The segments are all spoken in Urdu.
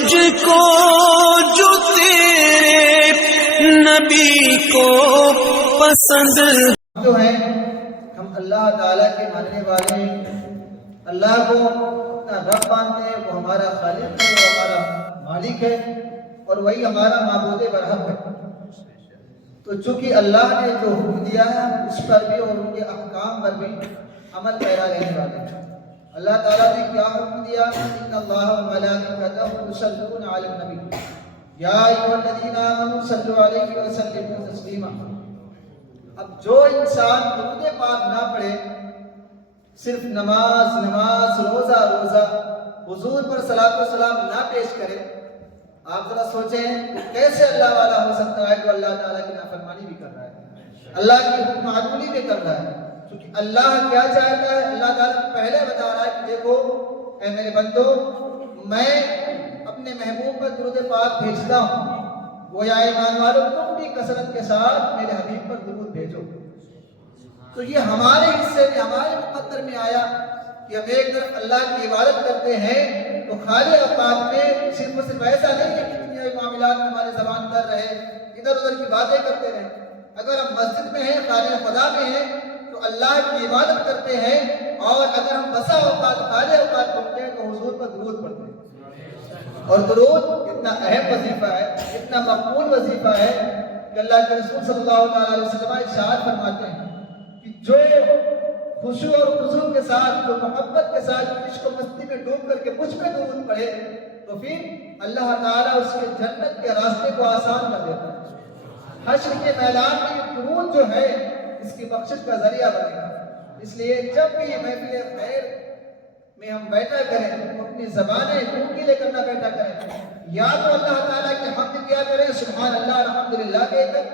تجھ کو جو تیرے نبی کو پسند جو ہے ہم اللہ تعالیٰ کے ماننے والے ہیں، اللہ کو اپنا رب مانتے ہیں، وہ ہمارا خالق ہے، وہ ہمارا مالک ہے اور وہی ہمارا معبود برحق ہے۔ تو چونکہ اللہ نے جو حکم دیا ہے اس پر بھی اور ان کے احکام پر بھی عمل پیرا رہنے والے ہیں۔ اللہ تعالیٰ نے کیا حکم دیا؟ ان اللہ و ملائکتہ یصلون علی النبی یا ایھا الذین آمنوا صلوا علیہ وسلموا تسلیما۔ اب جو انسان درود پاک نہ پڑھے، صرف نماز روزہ حضور پر صلاۃ و سلام نہ پیش کرے، آپ ذرا سوچیں کہ کیسے اللہ والا ہو سکتا ہے جو اللہ تعالیٰ کی نافرمانی بھی کر رہا ہے، اللہ کی حکم عدولی بھی کر رہا ہے۔ کیونکہ اللہ کیا چاہتا ہے؟ اللہ تعالیٰ پہلے بتا رہا ہے کہ دیکھو اے میرے بندو، میں اپنے محبوب پر درود پاک بھیجتا ہوں، وہ یا ایمان والو تم بھی کثرت کے ساتھ میرے حبیب پر درود بھیجو۔ تو یہ ہمارے حصے میں، ہمارے مقدر میں آیا کہ ہم ایک طرف اللہ کی عبادت کرتے ہیں تو خالی اوقات میں صرف و صرف ایسا نہیں ہے کہ دنیاوی معاملات میں ہمارے زبان در رہے، ادھر ادھر کی باتیں کرتے رہیں۔ اگر ہم مسجد میں ہیں، خانہ خدا میں ہیں تو اللہ کی عبادت کرتے ہیں، اور اگر ہم بسا اوقات خالی اوقات پڑھتے ہیں تو حضور پر درود پڑھتے ہیں۔ اور درود اتنا اہم وظیفہ ہے، اتنا مقبول وظیفہ ہے کہ اللہ کے رسول صلی اللہ علیہ وسلم ارشاد فرماتے ہیں کہ جو خشوع اور خضوع کے ساتھ، جو محبت کے ساتھ عشق و مستی میں ڈوب کر کے مجھ پہ درود پڑھے تو پھر اللہ تعالیٰ اس کے جنت کے راستے کو آسان کر دیتا ہے۔ حشر کے میدان میں یہ درود جو ہے اس کی بخشش کا ذریعہ بنے گا۔ اس لیے جب بھی محفل خیر میں ہم بیٹھا کریں تو اپنی زبانیں گونگی کر نہ بیٹھا کریں، یا تو اللہ تعالیٰ کی حمد کیا کریں، سبحان اللہ الحمدللہ کہہ کر،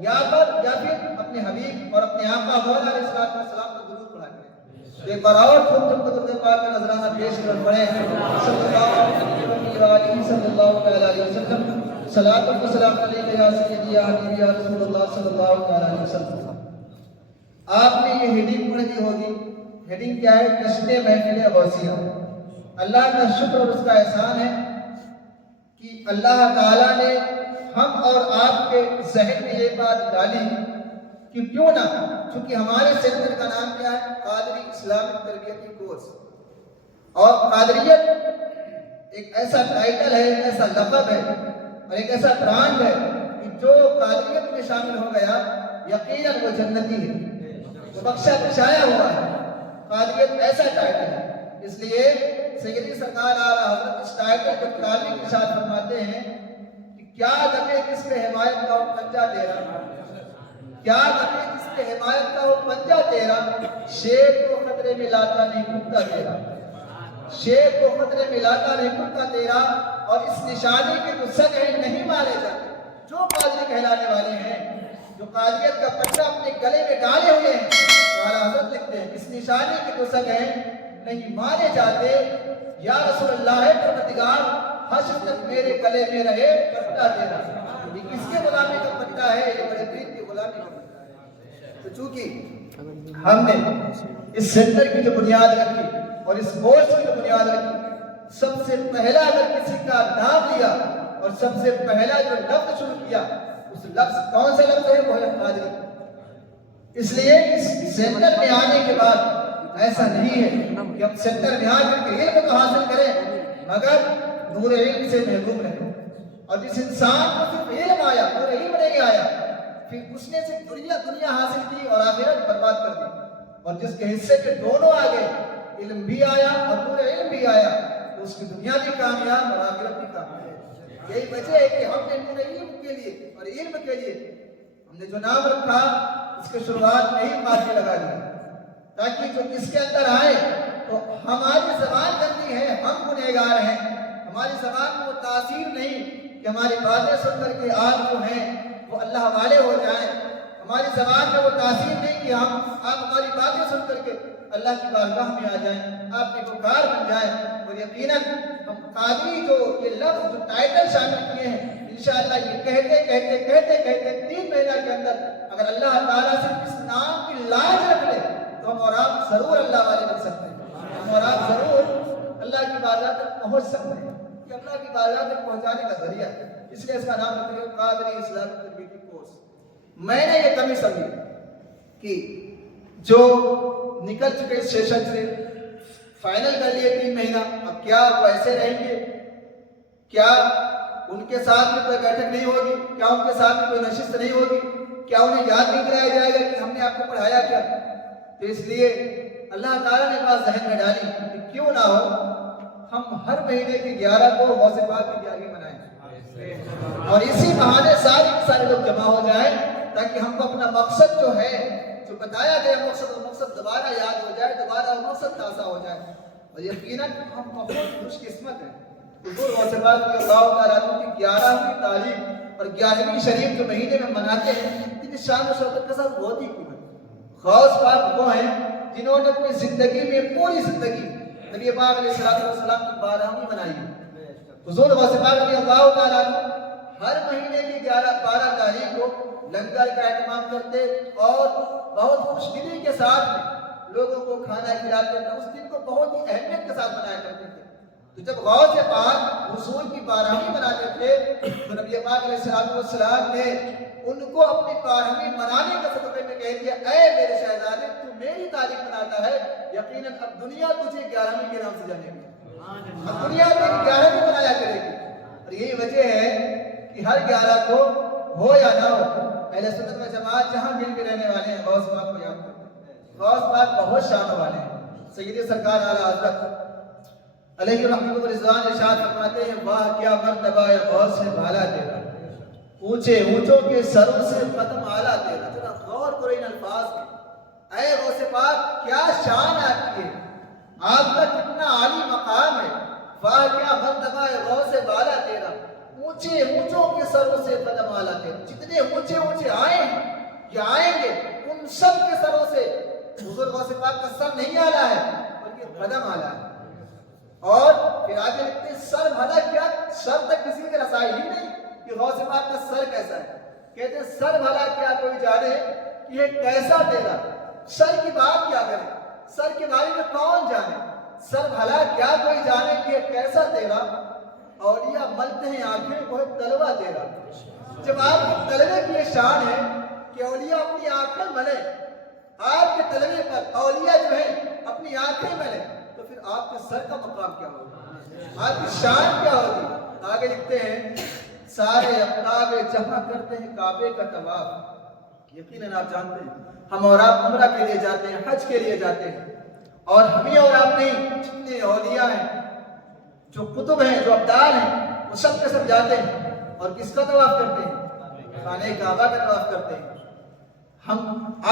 یا پھر اپنے حبیب اور اپنے آقا مولا علیہ السلام کو درود پڑھا کریں۔ ایک بار اور خود جب درود پاک کا نذرانہ پیش کر پڑھیں، صلی اللہ علیہ وسلم، صلاۃ و سلام علیک یا سیدی یا حبیبی یا رسول اللہ صلی اللہ علیہ وسلم۔ آپ نے یہ ہیڈنگ پڑھی ہوگی، ہیڈنگ کیا ہے؟ جشن محفل غوثیہ۔ اللہ کا شکر اور اس کا احسان ہے کہ اللہ تعالیٰ نے ہم اور آپ کے ذہن میں یہ بات ڈالی کہ کیوں نہ، چونکہ ہمارے سینٹر کا نام کیا ہے؟ قادری اسلامک تربیتی کورس، اور قادریت ایک ایسا ٹائٹل ہے، ایک ایسا لقب ہے اور ایک ایسا برانڈ ہے کہ جو قادریت میں شامل ہو گیا یقیناً وہ جنتی ہے، وہ بخشا بچایا ہوا ہے۔ قادریت ایسا ٹائٹل ہے، اس لیے سیدی سرکار اعلیٰ حضرت اس ٹائٹل کے مطابق ارشاد فرماتے ہیں کہ کیا لگے کس پہ حمایت کا ہو پنجہ تیرا، کیا لگے کس پہ حمایت کا ہو پنجہ تیرا، شیر کو خطرے میں لاتا نہیں کتا تیرا، شیر کو خطرے میں لاتا نہیں کتا تیرا، اور اس نشانی کے جو سگ ہیں نہیں مارے جاتے۔ جو قادری کہلانے والے ہیں، جو قادریت کا پٹا اپنے گلے میں ڈالے ہوئے ہیں، اعلیٰ حضرت لکھتے ہیں اس نشانی کے جو سگ ہیں نہیں مارے جاتے، یا رسول اللہ ہے پروردگار حشر تک میرے گلے میں رہے پٹا تیرا۔ یہ کس کے غلامی کا پٹا ہے؟ یہ بڑے پیر کی غلامی کا پٹا ہے۔ تو چونکہ ہم نے اس سینٹر کی جو بنیاد رکھی اور اس کورس کی جو بنیاد رکھی، سب سے پہلا اگر کسی کا نام لیا اور سب سے پہلا جو لفظ شروع کیا، اس لفظ کون سے لفظ ہے؟ وہ ہے قادری۔ اس لیے اس سینٹر میں آنے کے بعد ایسا نہیں ہے کہ ہم سینٹر میں آ کر کے علم کو حاصل کریں مگر نور علم سے محروم رہیں، اور جس انسان کو صرف علم آیا، نور علم نہیں آیا، پھر اس نے صرف دنیا حاصل کی اور آخرت برباد کر دی، اور جس کے حصے کے دونوں آ گئے، علم بھی آیا اور نور علم بھی آیا، تو اس کی دنیا بھی کامیاب اور آخرت بھی کامیاب۔ یہی وجہ ہے کہ ہم نے نور علم کے لیے اور علم کے لیے ہم نے جو نام رکھا اس کے شروعات میں ہی ماتھے لگا دیا، تاکہ جو اس کے اندر آئے تو ہماری زبان گندی ہے، ہم گنہگار ہیں، ہماری زبان میں وہ تاثیر نہیں کہ ہماری باتیں سن کر کے آپ جو ہیں وہ اللہ والے ہو جائیں، ہماری زبان میں وہ تاثیر نہیں کہ آپ ہماری باتیں سن کر کے اللہ کی بارگاہ میں آ جائیں، آپ نیکوکار بن جائیں۔ اور یقیناً ہم قادری جو یہ لفظ جو ٹائٹل شامل کیے ہیں، انشاءاللہ یہ کہتے 3 مہینہ کے اندر اگر اللہ تعالیٰ صرف اس نام کی لاج رکھ لے تو ہم اور آپ ضرور اللہ والے بن سکتے ہیں، ہم اور آپ ضرور اللہ کی بارگاہ تک پہنچ سکتے ہیں۔ کہ اللہ کی بارگاہ تک پہنچانے کا ذریعہ ہے، اس لیے اس کا نام رکھتے ہیں قادری اسلامی تربیتی کورس۔ میں نے یہ کمی سمجھی کہ جو نکل چکے اس سیشن سے فائنل کر لیے 3 مہینہ، اب کیا وہ ایسے رہیں گے؟ کیا ان کے ساتھ میں کوئی بیٹھک نہیں ہوگی؟ کیا ان کے ساتھ میں کوئی نشست نہیں ہوگی؟ کیا انہیں یاد نہیں کرایا جائے گا کہ ہم نے آپ کو پڑھایا کیا؟ تو اس لیے اللہ تعالیٰ نے بات ذہن میں ڈالی کہ کیوں نہ ہو ہم ہر مہینے کی 11 کو غوث پاک کی 11ویں منائیں، اور اسی بہانے سارے لوگ جمع ہو جائیں تاکہ ہم کو اپنا مقصد جو ہے، جو بتایا گیا مقصد دوبارہ یاد ہو جائے، دوبارہ وہ مقصد تازہ ہو جائے۔ اور یقیناً ہم بہت خوش قسمت ہیں، حضور غوث پاک رضی اللہ تعالیٰ عنہ کی 11ویں تعلیم اور 11ویں شریف جو مہینے میں مناتے ہیں، ان کی شان و شوکت کے ساتھ بہت ہی خوب ہے۔ غوث پاک وہ ہیں جنہوں نے اپنی زندگی میں پوری زندگی نبی پاک علیہ السلام کی 12ویں منائی ہے۔ حضور غوث پاک رضی اللہ تعالیٰ عنہ ہر مہینے کی 12 تاریخ کو لنگر کا اہتمام کرتے اور بہت خوش دلی کے ساتھ میں لوگوں کو کھانا کھلاتے ہیں۔ اس دن کو بہت ہی اہمیت کے ساتھ منایا کرتے تھے۔ تو جب غوث پاک حضور کی 12ویں مناتے تھے تو نبی پاک علیہ السلام نے ان کو اپنی 12ویں منانے کے صدقے میں کہہ دیا، اے میرے شہزادے تو میری تاریخ مناتا ہے، یقیناً اب دنیا تجھے 11ویں کے نام سے جانے گی، اب دنیا تیری 11ویں منایا کرے گی۔ اور یہی وجہ ہے کہ ہر 11 کو ہو یا نہ ہو، اہل سنت و جماعت جہاں مل کے رہنے والے ہیں غوث پاک کو یاد کرتے ہیں۔ غوث پاک بہت شان والے ہیں۔ سید سرکار اعلیٰ حضرت علیہ رحمۃ و رضوان ارشاد فرماتے ہیں، واہ کیا مرتبہ ہے غوث سے بالا تیرا، اونچے اونچوں کے سروں سے قدم اعلیٰ تیرا۔ ذرا غور کرو ان الفاظ میں، اے غوث پاک کیا شان آپ کی ہے، آپ کا کتنا عالی مقام ہے، واہ کیا مرتبہ ہے غوث سے بالا تیرا، اونچے اونچوں کے سروں سے قدم اعلیٰ تیرا۔ جتنے اونچے اونچے آئے ہیں یا آئیں گے ان سب کے سروں سے حضور غوث پاک کا سر نہیں اعلیٰ ہے بلکہ قدم اعلیٰ ہے۔ اور پھر آگے لکھتے ہیں سر بھلا کیا، سر تک کسی کے رسائی ہی نہیں کہ غوث پاک کا سر کیسا ہے۔ کہتے ہیں سر بھلا کیا کوئی جانے کہ یہ کیسا تیرا، سر کی بات کیا کرے، سر کے بارے میں کون جانے، سر بھلا کیا کوئی جانے کہ یہ کیسا تیرا، اولیاء ملتے ہیں آنکھیں وہ تلوہ تیرا۔ جب آپ کے تلوے کی یہ شان ہے کہ اولیاء اپنی آنکھیں ملے، آپ کے تلوے پر اولیاء جو ہیں اپنی آنکھیں ملے، تو پھر آپ کے سر کا مقام کیا ہوگا، آپ کی شان کیا ہوگی۔ آگے لکھتے ہیں سارے اقطاب جمع کرتے ہیں کعبے کا طواف۔ یقیناً آپ جانتے ہیں ہم اور آپ عمرہ کے لیے جاتے ہیں، حج کے لیے جاتے ہیں، اور ہمیں اور آپ نہیں جتنے اولیاء ہیں، جو قطب ہیں، جو ابدال ہیں، وہ سب کے سب جاتے ہیں اور کس کا طواف کرتے ہیں، خانہ کعبہ کا طواف کرتے ہیں۔ ہم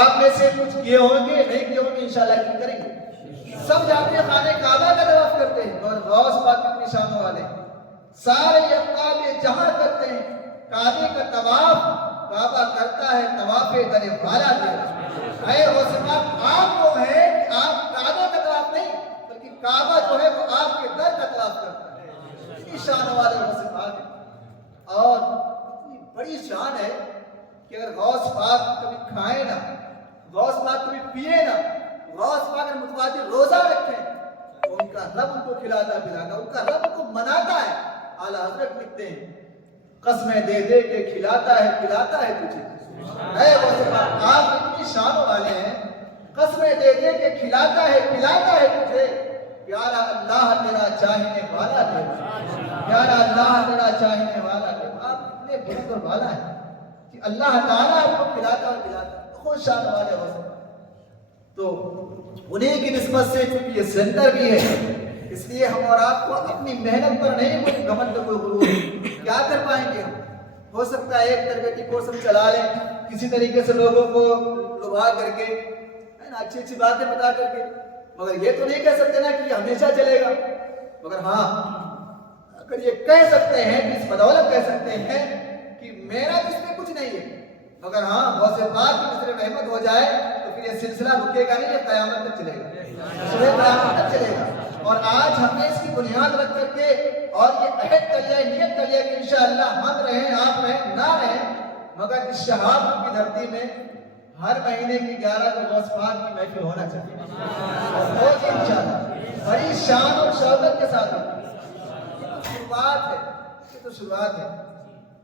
آپ میں سے کچھ کیے ہوں گے، نہیں کیے ہوں گے، انشاءاللہ کی کریں گے، سب جاتے ہیں خانہ کعبہ کا طواف کرتے ہیں۔ اور غوث پاک اپنی شان والے سارے اقطاب جہاں کرتے ہیں کعبے کا طواف، کعبہ کرتا ہے طواف در بالا تیرا۔ اے غوث پاک آپ وہ ہیں کہ آپ کعبے کا طواف نہیں بلکہ کعبہ جو ہے وہ آپ کے در کا طواف کرتا ہے۔ اتنی شان والے غوث پاک ہیں، اور اتنی بڑی شان ہے کہ اگر غوث پاک کبھی کھائے نہ، غوث پاک کبھی پیے نہ، غوث پاک اگر متواتر روزہ رکھیں تو ان کا رب ان کو کھلاتا پلاتا، ان کا رب ان کو مناتا ہے۔ اعلیٰ حضرت لکھتے ہیں قسمیں دے دے کے کھلاتا ہے پلاتا ہے تجھے۔ اے غوث پاک آپ اتنی شان والے ہیں، قسمیں دے دے کے کھلاتا ہے پلاتا ہے تجھے، پیارا اللہ تیرا چاہنے والا تیرا، پیارا اللہ تیرا چاہنے والا تیرا۔ آپ اتنے بلند اور والا ہیں کہ اللہ تعالیٰ آپ کو کھلاتا اور پلاتا ہے، بہت شان والے غوث پاک۔ تو انہیں کی نسبت سے چونکہ یہ سینٹر بھی ہے، اس لیے ہم اور آپ کو اپنی محنت پر نہیں کوئی گھمنڈ کوئی غرور، کیا کر پائیں گے ہم؟ ہو سکتا ہے ایک تربیتی کورس ہم چلا لیں کسی طریقے سے لوگوں کو لبھا کر کے، اچھی اچھی باتیں بتا کر کے، مگر یہ تو نہیں کہہ سکتے نا کہ یہ ہمیشہ چلے گا۔ مگر ہاں اگر یہ کہہ سکتے ہیں کہ اس بدولت کہہ سکتے ہیں کہ میرا اس میں کچھ نہیں ہے، مگر ہاں غوث پاک کی نظر رحمت ہو جائے تو پھر یہ سلسلہ رکے گا نہیں، یہ قیامت تک چلے گا، قیامت تک چلے گا۔ اور آج ہم نے اس کی بنیاد رکھ کر کے اور یہ عہد کر لیا، نیت کر لیا کہ انشاءاللہ ہم رہیں آپ رہیں نہ رہیں، مگر اس شہادت کی دھرتی میں ہر مہینے کی 11 کو غوث پاک کی محفل ہونا چاہیے، اور ہوگی انشاءاللہ بڑی شان اور شوکت کے ساتھ۔ شروعات ہے، یہ تو شروعات ہے.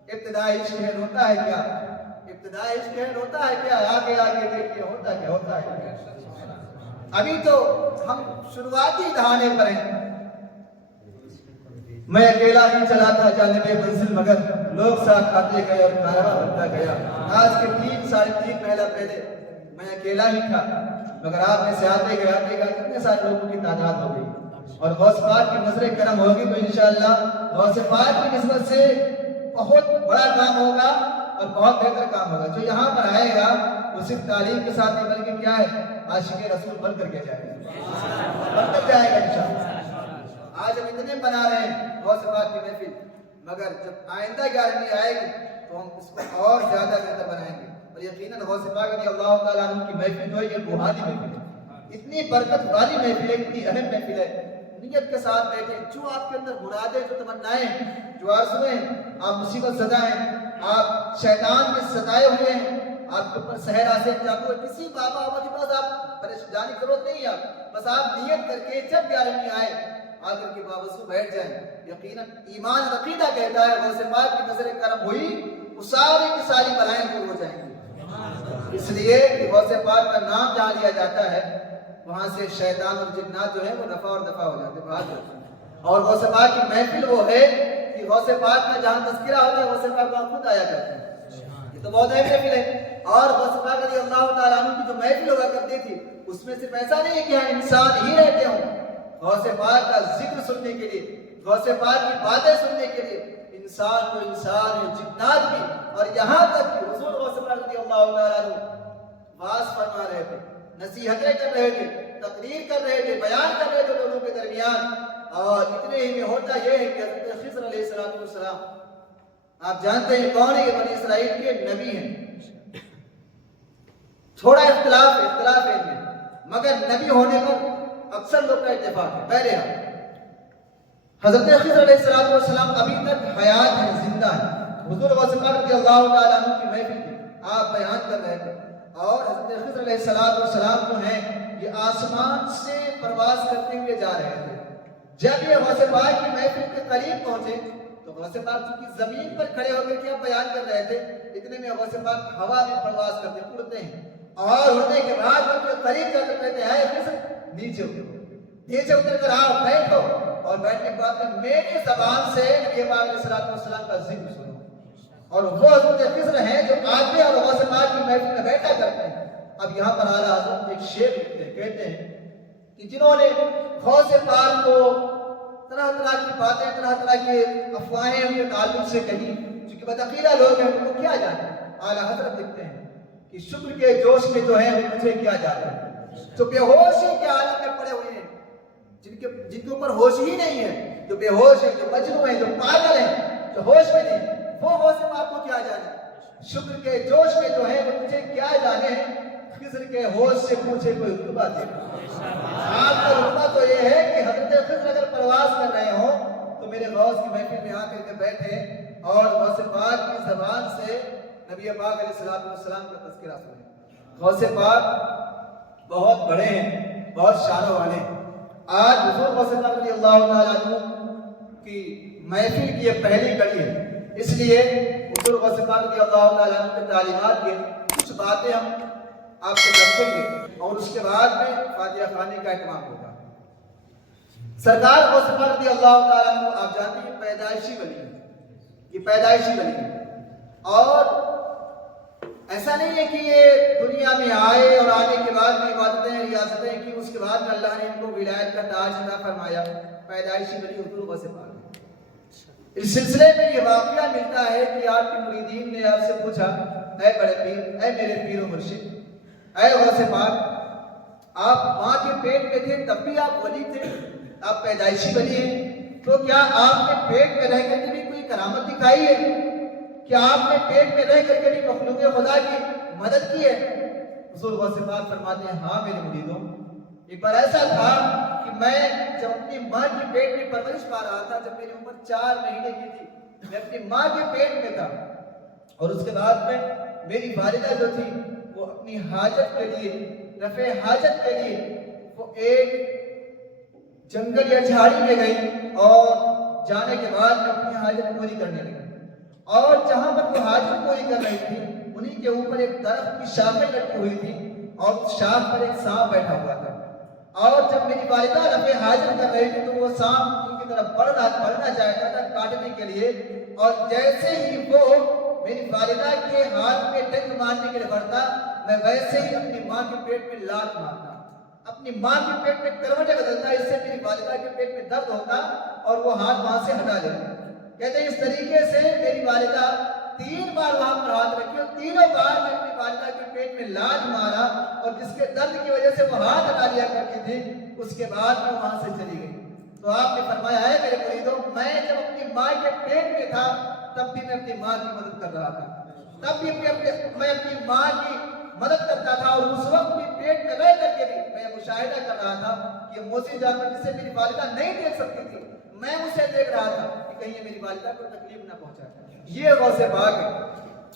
ابتدائی عشق ہے ہوتا ہے کیا؟ ابتدائی عشق ہے ہوتا ہے کیا؟ آگے آگے دیکھیے ہوتا کیا ہوتا ہے. ابھی تو ہم شروعاتی دہانے پر ہیں. میں اکیلا ہی چلا تھا جانب منزل مگر لوگ ساتھ آتے گئے اور کارواں بنتا گیا. آج کے 3-3.5 مہینہ پہلے میں اکیلا ہی تھا مگر آپ میں سے آتے گئے کتنے سارے لوگوں کی تعداد ہو گئی. اور غوث پاک کی نظر کرم ہوگی تو انشاءاللہ غوث پاک کی نسبت سے بہت بڑا کام ہوگا اور بہت بہتر کام ہوگا. جو یہاں پر آئے گا وہ صرف تعلیم کے ساتھ نہیں بلکہ کیا ہے عاشق رسول بن کر کے جائے گا، بن کر جائے گا انشاءاللہ. آج ہم اتنے بنا رہے ہیں غوث پاک کی محفل، مگر جب آئندہ 11ویں آئے گی تو ہم اس کو اور زیادہ بہتر بنائیں گے. اور یقیناً غوث پاک رضی اللہ تعالیٰ عنہ کی محفل جو ہے یہ روحانی محفل ہے، اتنی برکت والی محفل ہے، اتنی اہم محفل ہے. نیت کے ساتھ بیٹھے، جو آپ کے اندر مرادیں، جو تمنائیں، جو آرزویں، آپ مصیبت زدہ ہیں، آپ شیطان کے ستائے ہوئے ہیں، آپ کے اوپر سحر حاصل جادو ہے، کسی بابا کے پاس آپ پریشانی کی ضرورت نہیں ہے. بس آپ نیت کر کے جب 11ویں آئے آ کر کے باوضو بیٹھ جائیں. یقیناً ایمان عقیدہ کہتا ہے غوث پاک کی نظر کرم ہوئی وہ ساری کی ساری بلائیں دور ہو جائیں گی. اس لیے کہ غوث پاک کا نام جہاں لیا جاتا ہے وہاں سے شیطان اور جنات جو ہیں وہ رفع اور دفع ہو جاتے ہیں، بھاگ جاتے ہیں. اور غوث پاک کی محفل وہ ہے کہ غوث پاک کا جہاں تذکرہ ہوتا ہے غوث پاک وہاں خود آیا کرتے ہیں. یہ تو بہت اہم محفل ہے. اور غوث پاک رضی اللہ تعالیٰ عنہ کی جو محفل ہوا کرتی تھی اس میں صرف ایسا نہیں ہے کہ ہاں انسان ہی رہتے ہوں. غوث پاک کا ذکر سننے کے لیے، غوث پاک کی باتیں سننے کے لیے انسان تو انسان ہے، جنات بھی. اور یہاں تک کہ حضور غوث پاک رضی اللہ تعالیٰ عنہ واعظ فرما رہے تھے، نصیحتیں کر رہے تھے، تقریر کر رہے تھے، بیان کر رہے تھے لوگوں کے درمیان. اور اتنے ہی میں ہوتا یہ ہے کہ حضرت خضر علیہ السلام آپ جانتے ہیں کون ہے؟ یہ بنی اسرائیل کے نبی ہیں. تھوڑا اختلاف ہے ان میں، مگر نبی ہونے پر اکثر لوگ کا اتفاق ہے. پہلے حضرت خضر علیہ السلام ابھی تک حیات ہیں، زندہ ہیں. حضور غوث پاک رضی اللہ تعالیٰ عنہ کی محفل تھی، آپ بیان کر رہے تھے. اور حضرت خضر علیہ السلام جو ہیں یہ آسمان سے پرواز کرتے ہوئے جا رہے تھے. جب یہ غوث پاک کی محفل کے قریب پہنچے تو غوث پاک کی زمین پر کھڑے ہو کر کے بیان کر رہے تھے. اتنے میں غوث پاک ہوا میں پرواز کرتے اڑتے ہیں، اور اڑنے کے بعد ان کے قریب جا کر کہتے ہیں اے خضر نیچے اتر کر آؤ، بیٹھو. اور بیٹھنے کے بعد میری زبان سے نبی پاک علیہ السلام کا ذکر سنو. اور وہ حضرت خضر ہیں جو آگے اور غوث پاک کی محفل میں بیٹھا کرتے ہیں. اب یہاں پر اعلیٰ حضرت ایک شعر کہتے ہیں کہ جنہوں نے غوث پاک کو طرح طرح کی باتیں، طرح طرح کی افواہیں ان کے تعلق سے کہی، چونکہ بدعقیدہ لوگ ہیں ان کو کیا جانے. اعلیٰ حضرت لکھتے ہیں کہ شکر کے جوش میں جو ہے وہ مجھے کیا جاتا ہے. جو بے ہوشی کے حالت میں پڑے ہوئے ہیں، جن کے اوپر ہوش ہی نہیں ہے، جو بے ہوش ہیں، جو مجنون ہیں، جو پاگل ہیں، جو ہوش میں نہیں، وہ غوث پاک کو کیا جانے. شکر کے جوش میں جو ہے وہ مجھے کیا جانے ہیں. خضر کے ہوش سے پوچھے کوئی رتبہ دے. آپ کا رتبہ تو یہ ہے کہ حضرت خضر اگر پرواز کر رہے ہوں تو میرے غوث کی محفل میں آ کر کے بیٹھے اور غوث پاک کی زبان سے نبی پاک علیہ السلام کا تذکرہ سنیں. غوث پاک بہت بڑے ہیں، بہت شان والے ہیں. آج حضور غوث پاک رضی اللہ تعالیٰ عنہ کی محفل کی یہ پہلی کڑی ہے، اس لیے حضور غوث پاک رضی اللہ تعالیٰ عنہ کے تعلیمات کے کچھ باتیں ہم آپ سے رکھیں گے اور اس کے بعد میں فاتحہ خوانی کا اہتمام ہوگا. سرکار غوث پاک رضی اللہ تعالیٰ عنہ آپ جانتے ہیں پیدائشی ولی ہے، یہ پیدائشی ولی ہے. اور ایسا نہیں ہے کہ یہ دنیا میں آئے اور آنے کے بعد میں عبادتیں ریاستیں کی، اس کے بعد میں اللہ نے ان کو ولایت کا تاج عطا فرمایا. پیدائشی ولی حضور غوث پاک. اس سلسلے میں یہ واقعہ ملتا ہے کہ آپ کے مریدین نے آپ سے پوچھا اے بڑے پیر، اے میرے پیر و مرشد، اے غوث پاک، آپ ماں کے پیٹ میں تھے تب بھی آپ ولی تھے، آپ پیدائشی ولی ہیں، تو کیا آپ نے پیٹ میں رہ کر کے بھی کوئی کرامت دکھائی ہے؟ کیا آپ نے پیٹ میں رہ کر کے بھی مخلوق خدا کی مدد کی ہے؟ حضور غوث پاک فرماتے ہیں ہاں میرے مریدوں، ایک بار ایسا تھا کہ میں جب اپنی ماں کی پیٹ میں پرورش پا رہا تھا، جب میری عمر 4 مہینے کی تھی، میں اپنی ماں کے پیٹ میں تھا. اور اس کے بعد میں میری والدہ جو تھی وہ اپنی حاجت کے لیے، رفع حاجت کے لیے وہ ایک جنگل یا جھاڑی میں گئی، اور جانے کے بعد میں اپنی حاجت پوری کرنے لگی، اور جہاں پر وہ حاجت پوری کر رہی تھی انہیں کے اوپر ایک درخت کی شاخیں لٹکی ہوئی تھی اور اس شاخ پر ایک سانپ بیٹھا ہوا تھا، اور جب میری والدہ رفع حاجت کر رہی تھی تو وہ سانپ ان کی طرف بڑھنا چاہتا تھا کاٹنے کے لیے، اور جیسے ہی وہ میری والدہ کے ہاتھ میں ڈنک مارنے کے لیے بڑھتا، میں ویسے ہی اپنی ماں کے پیٹ میں لات مارتا، اپنی ماں کے پیٹ میں کروٹیں بدلتا، اس سے میری والدہ کے پیٹ میں درد ہوتا اور وہ ہاتھ وہاں سے ہٹا لیتا۔ کہتے ہیں اس طریقے سے میری والدہ 3 بار وہاں پر ہاتھ رکھی اور تینوں بار میں اپنی والدہ کے پیٹ میں لات مارا، اور جس کے درد کی وجہ سے وہ ہاتھ ہٹا لیا کرتی تھی، اس کے بعد میں وہاں سے چلی گئی۔ تو آپ نے فرمایا ہے میرے مریدوں، میں جب اپنی ماں کے پیٹ میں تھا تب بھی میں اپنی ماں کی مدد کر رہا تھا، تب بھی میں اپنی ماں کی مدد کرتا تھا، اور اس وقت بھی پیٹ میں رہ کر کے بھی میں مشاہدہ کر رہا تھا کہ موسی جانور جسے میری والدہ نہیں دیکھ سکتی تھی، میں اسے دیکھ رہا تھا کہ کہیں میری والدہ کو تکلیف نہ پہنچا۔ یہ غوث پاک ہے۔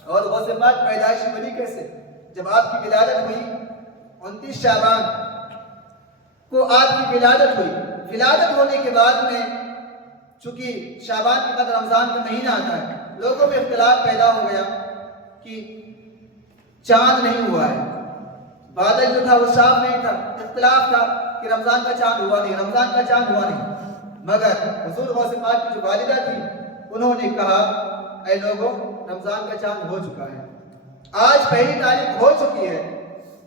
اور غوث پاک پیدائشی ولی کیسے؟ جب آپ کی ولادت ہوئی 29 شعبان کو آپ کی ولادت ہوئی، ولادت ہونے کے بعد میں چونکہ شعبان کے بعد رمضان کا مہینہ آتا ہے، لوگوں میں اختلاف پیدا ہو گیا کہ چاند نہیں ہوا ہے، بادل جو تھا وہ صاف نہیں تھا، اختلاف تھا کہ رمضان کا چاند ہوا نہیں، رمضان کا چاند ہوا نہیں۔ مگر حضور غوث پاک کی جو والدہ تھی انہوں نے کہا اے لوگوں، رمضان کا چاند ہو چکا ہے، آج پہلی تاریخ ہو چکی ہے۔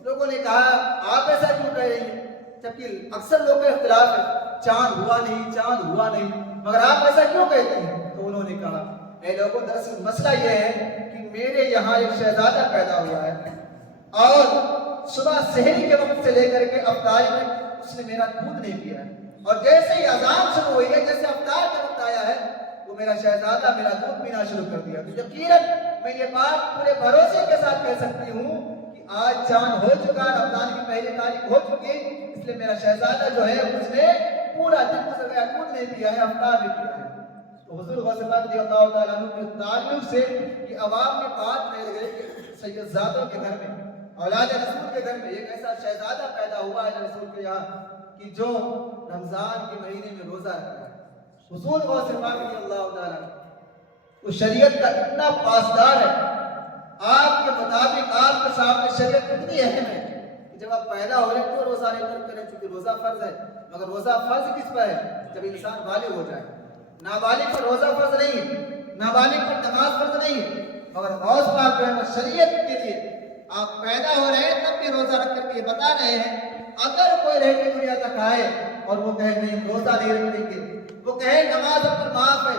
لوگوں نے کہا آپ ایسا کیوں کہہ رہی ہیں، جبکہ اکثر لوگوں کا اختلاف ہے چاند ہوا نہیں، چاند ہوا نہیں، مگر آپ ایسا کیوں کہتے ہیں؟ تو انہوں نے کہا اے لوگوں، دراصل مسئلہ یہ ہے کہ میرے یہاں ایک شہزادہ پیدا ہوا ہے، اور صبح سحری کے وقت سے لے کر کے افطاری تک اس نے میرا دودھ نہیں پیا ہے، اور جیسے ہی اذان شروع ہوئی ہے، جیسے افطار کا وقت آیا ہے، وہ میرا شہزادہ میرا دودھ پینا شروع کر دیا۔ تو یقیناً میں یہ بات پورے بھروسے کے ساتھ کہہ سکتی ہوں کہ آج چاند ہو چکا، رمضان کی پہلی تاریخ ہو چکی، اس لیے میرا شہزادہ جو ہے اس نے پورا دن گزر گیا، دودھ نہیں پیا ہے، افطار بھی پیا ہے۔ تو حضور غوث پاک رضی اللہ تعالیٰ عنہ کے تعلق سے یہ عوام میں بات پھیل گئی کہ سیدزادوں کے گھر میں، اولاد رسول کے گھر میں ایک ایسا شہزادہ پیدا ہوا ہے رسول کے یہاں کہ جو رمضان کے مہینے میں روزہ رکھتا ہے۔ حضور غوث پاک رضی اللہ تعالیٰ وہ شریعت کا اتنا پاسدار ہے، آپ کے مطابق آپ کے سامنے شریعت اتنی اہم ہے کہ جب آپ پیدا ہو رہے تو روزہ نہیں کریں، چونکہ روزہ فرض ہے، مگر روزہ فرض کس پر ہے؟ جب انسان بالغ ہو جائے۔ نابالغ پر روزہ فرض نہیں ہے، نابالغ پر نماز فرض نہیں ہے، مگر غوث پاک جو ہے وہ شریعت کے لیے آپ پیدا ہو رہے ہیں تب بھی روزہ رکھ کر کے یہ بتا رہے ہیں اگر کوئی رہ کے دنیا تک آئے اور وہ کہے نہیں روزہ نہیں رکھیں گے، وہ کہے نماز ہم پر معاف ہے،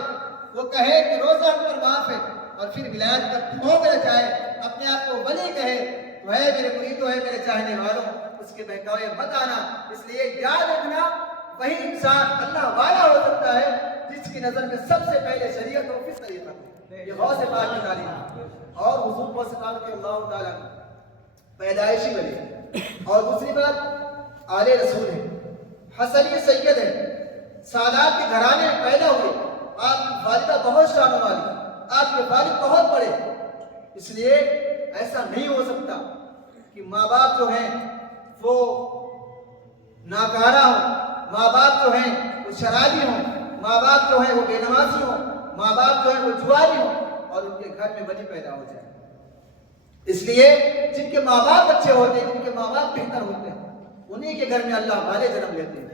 وہ کہے کہ روزہ ہم پر معاف ہے، اور پھر ولایت کا ٹھونک نہ چاہے، اپنے آپ کو ولی کہے تو ہے میرے مریدوں، ہے میرے چاہنے والوں، اس کے بہکاوے مت آنا۔ اس لیے یاد رکھنا وہی انسان اللہ والا ہو سکتا ہے جس کی نظر میں سب سے پہلے شریعت ہو، کس طریقہ ہو، یہ غوث پاک کی تعلیم ہے۔ اور حضور غوث پاک رضی اللہ تعالیٰ پیدائشی ولی، اور دوسری بات آل رسول ہے، حسنی سید ہے، سادات کے گھرانے میں پیدا ہوئے، آپ کی والدہ بہت شان والی، آپ کے والد بہت بڑے، اس لیے ایسا نہیں ہو سکتا کہ ماں باپ جو ہیں وہ ناکارہ ہوں، ماں باپ جو ہیں وہ شرابی ہوں، ماں باپ جو ہیں وہ بے نمازی ہوں، ماں باپ جو ہیں وہ جواری ہوں، اور ان کے گھر میں ولی پیدا ہو جائے۔ اس لیے جن کے ماں باپ اچھے ہوتے ہیں، جن کے ماں باپ بہتر ہوتے ہیں، انہی کے گھر میں اللہ والے جنم لیتے ہیں،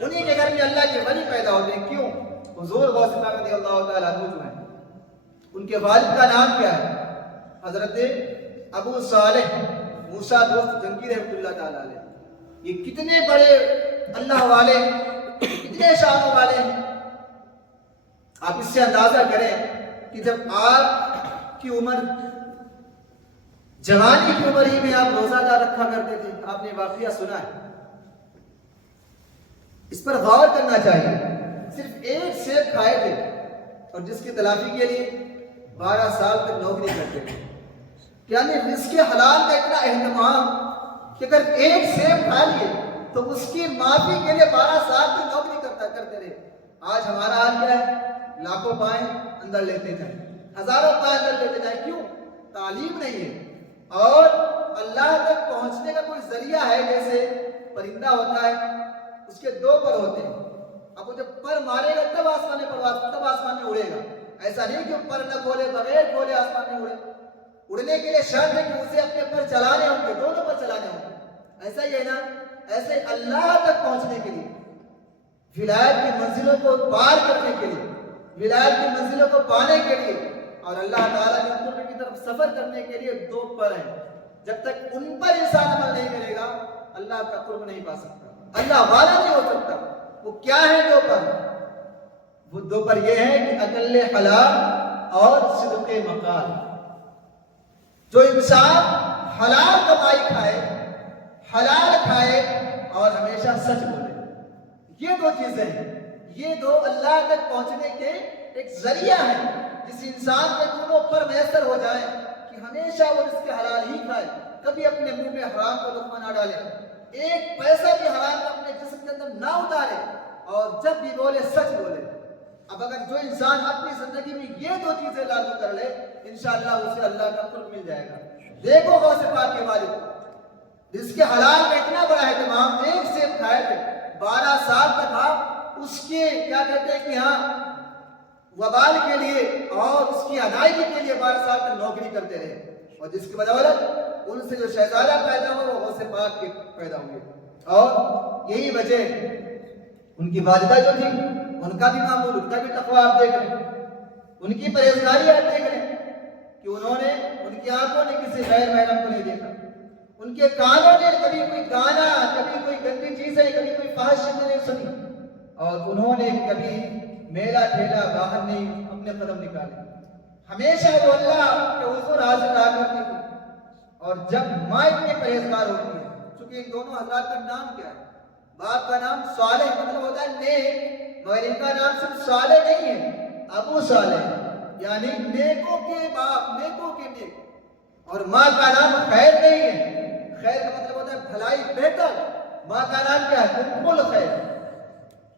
انہی کے گھر میں اللہ کے ولی پیدا ہوتے ہیں۔ کیوں؟ حضور غوث پاک رضی اللہ تعالیٰ عنہ جو ہیں ان کے والد کا نام کیا ہے؟ حضرت ابو صالح موسیٰ دوست جنگی رحمۃ اللہ تعالیٰ علیہ۔ یہ کتنے بڑے اللہ والے، کتنے شانوں والے ہیں، آپ اس سے اندازہ کریں کہ جب آپ کی عمر جوانی کی عمر ہی میں آپ روزہ دار رکھا کرتے تھے، آپ نے واقعہ سنا ہے، اس پر غور کرنا چاہیے۔ صرف ایک سیب کھائے تھے اور جس کی تلافی کے لیے 12 سال تک نوکری کرتے تھے، یعنی رزق حلال کا اتنا اہتمام کہ اگر ایک سیب کھا لیے تو اس کی معافی کے لیے 12 سال تک نوکری کرتے رہے۔ آج ہمارا حال کیا ہے؟ لاکھوں پائیں اندر لیتے جائیں، ہزاروں پائیں اندر لیتے جائیں۔ کیوں؟ تعلیم نہیں ہے، اور اللہ تک پہنچنے کا کوئی ذریعہ ہے، جیسے پرندہ ہوتا ہے اس کے 2 پر ہوتے ہیں، اب وہ جب پر مارے گا تب آسمان میں اڑے گا. ایسا نہیں کہ پر نہ کھولے بغیر کھولے آسمان میں اڑے. اڑنے کے لیے شرط ہے کہ اسے اپنے پر چلانے ہوں گے, دونوں پر چلانے ہوں گے. ایسا ہی ہے نا, ایسے اللہ تک پہنچنے کے لیے, ولایت کی منزلوں کو پار کرنے کے لیے, ولایت کی منزلوں کو پانے کے لیے اور اللہ تعالیٰ کے قرب کی طرف سفر کرنے کے لیے دو پر ہیں. جب تک ان پر انسان عمل نہیں کرے گا اللہ کا قرب نہیں پا سکتا, اللہ والا نہیں ہو سکتا. وہ کیا ہے دو پر؟ وہ دو پر یہ ہے کہ اکل حلال اور صدق مقال. جو انسان حلال کمائی کھائے, حلال کھائے اور ہمیشہ سچ بولے, یہ دو چیزیں ہیں. یہ دو اللہ تک پہنچنے کے ایک ذریعہ ہے. جس انسان کے دونوں پر میسر ہو جائے کہ ہمیشہ وہ اس کے حلال ہی کھائے, کبھی اپنے منہ میں حرام کا لقمہ نہ ڈالے, ایک پیسہ بھی حرام کا اپنے جسم کے اندر نہ اتارے, اور جب بھی بولے سچ بولے. اب اگر جو انسان اپنی زندگی میں یہ دو چیزیں لاگو کر لے, انشاءاللہ اسے اللہ کا قرب مل جائے گا. دیکھو غوث پاک کے والد, جس کے حلال کا اتنا بڑا اہتمام, ایک سیب کھائے تھے 12 سال تک آپ اس کے کیا کہتے ہیں کہ ہاں وبال کے لیے اور اس کی ادائیگی کے لیے 12 سال تک نوکری کرتے رہے, اور جس کی بدولت ان سے جو شہزادہ پیدا ہوا وہ غوث پاک کے پیدا ہوئے. اور یہی وجہ ان کی والدہ جو تھی, ان کا بھی معمول, ان کا بھی تقویٰ آپ دیکھ لیں, ان کی پرہیزگاری آپ دیکھ لیں کہ انہوں نے, ان کی آنکھوں نے کسی غیر محرم کو نہیں دیکھا, ان کے کانوں نے کبھی کوئی گانا, کبھی کوئی گندی چیز ہے, کبھی کوئی فحش چیز نہیں سنی, اور انہوں نے کبھی میلا ٹھیلا باہر نہیں اپنے قدم نکالے. ہمیشہ وہ اللہ کے حضور حاضر رہا کرتی تھی. اور جب ماں اتنی پرہیزگار ہوتی ہے, چونکہ ان دونوں حضرات کا نام کیا ہے, باپ کا نام صالح مطلب ہوتا ہے نیک, مگر ان کا نام صرف صالح نہیں ہے, ابو صالح, یعنی نیکوں کے باپ, نیکوں کے نیک. اور ماں کا نام خیر نہیں ہے, خیر کا مطلب ہوتا ہے بھلائی, بہتر. ماں کا نام کیا ہے, ام الخیر,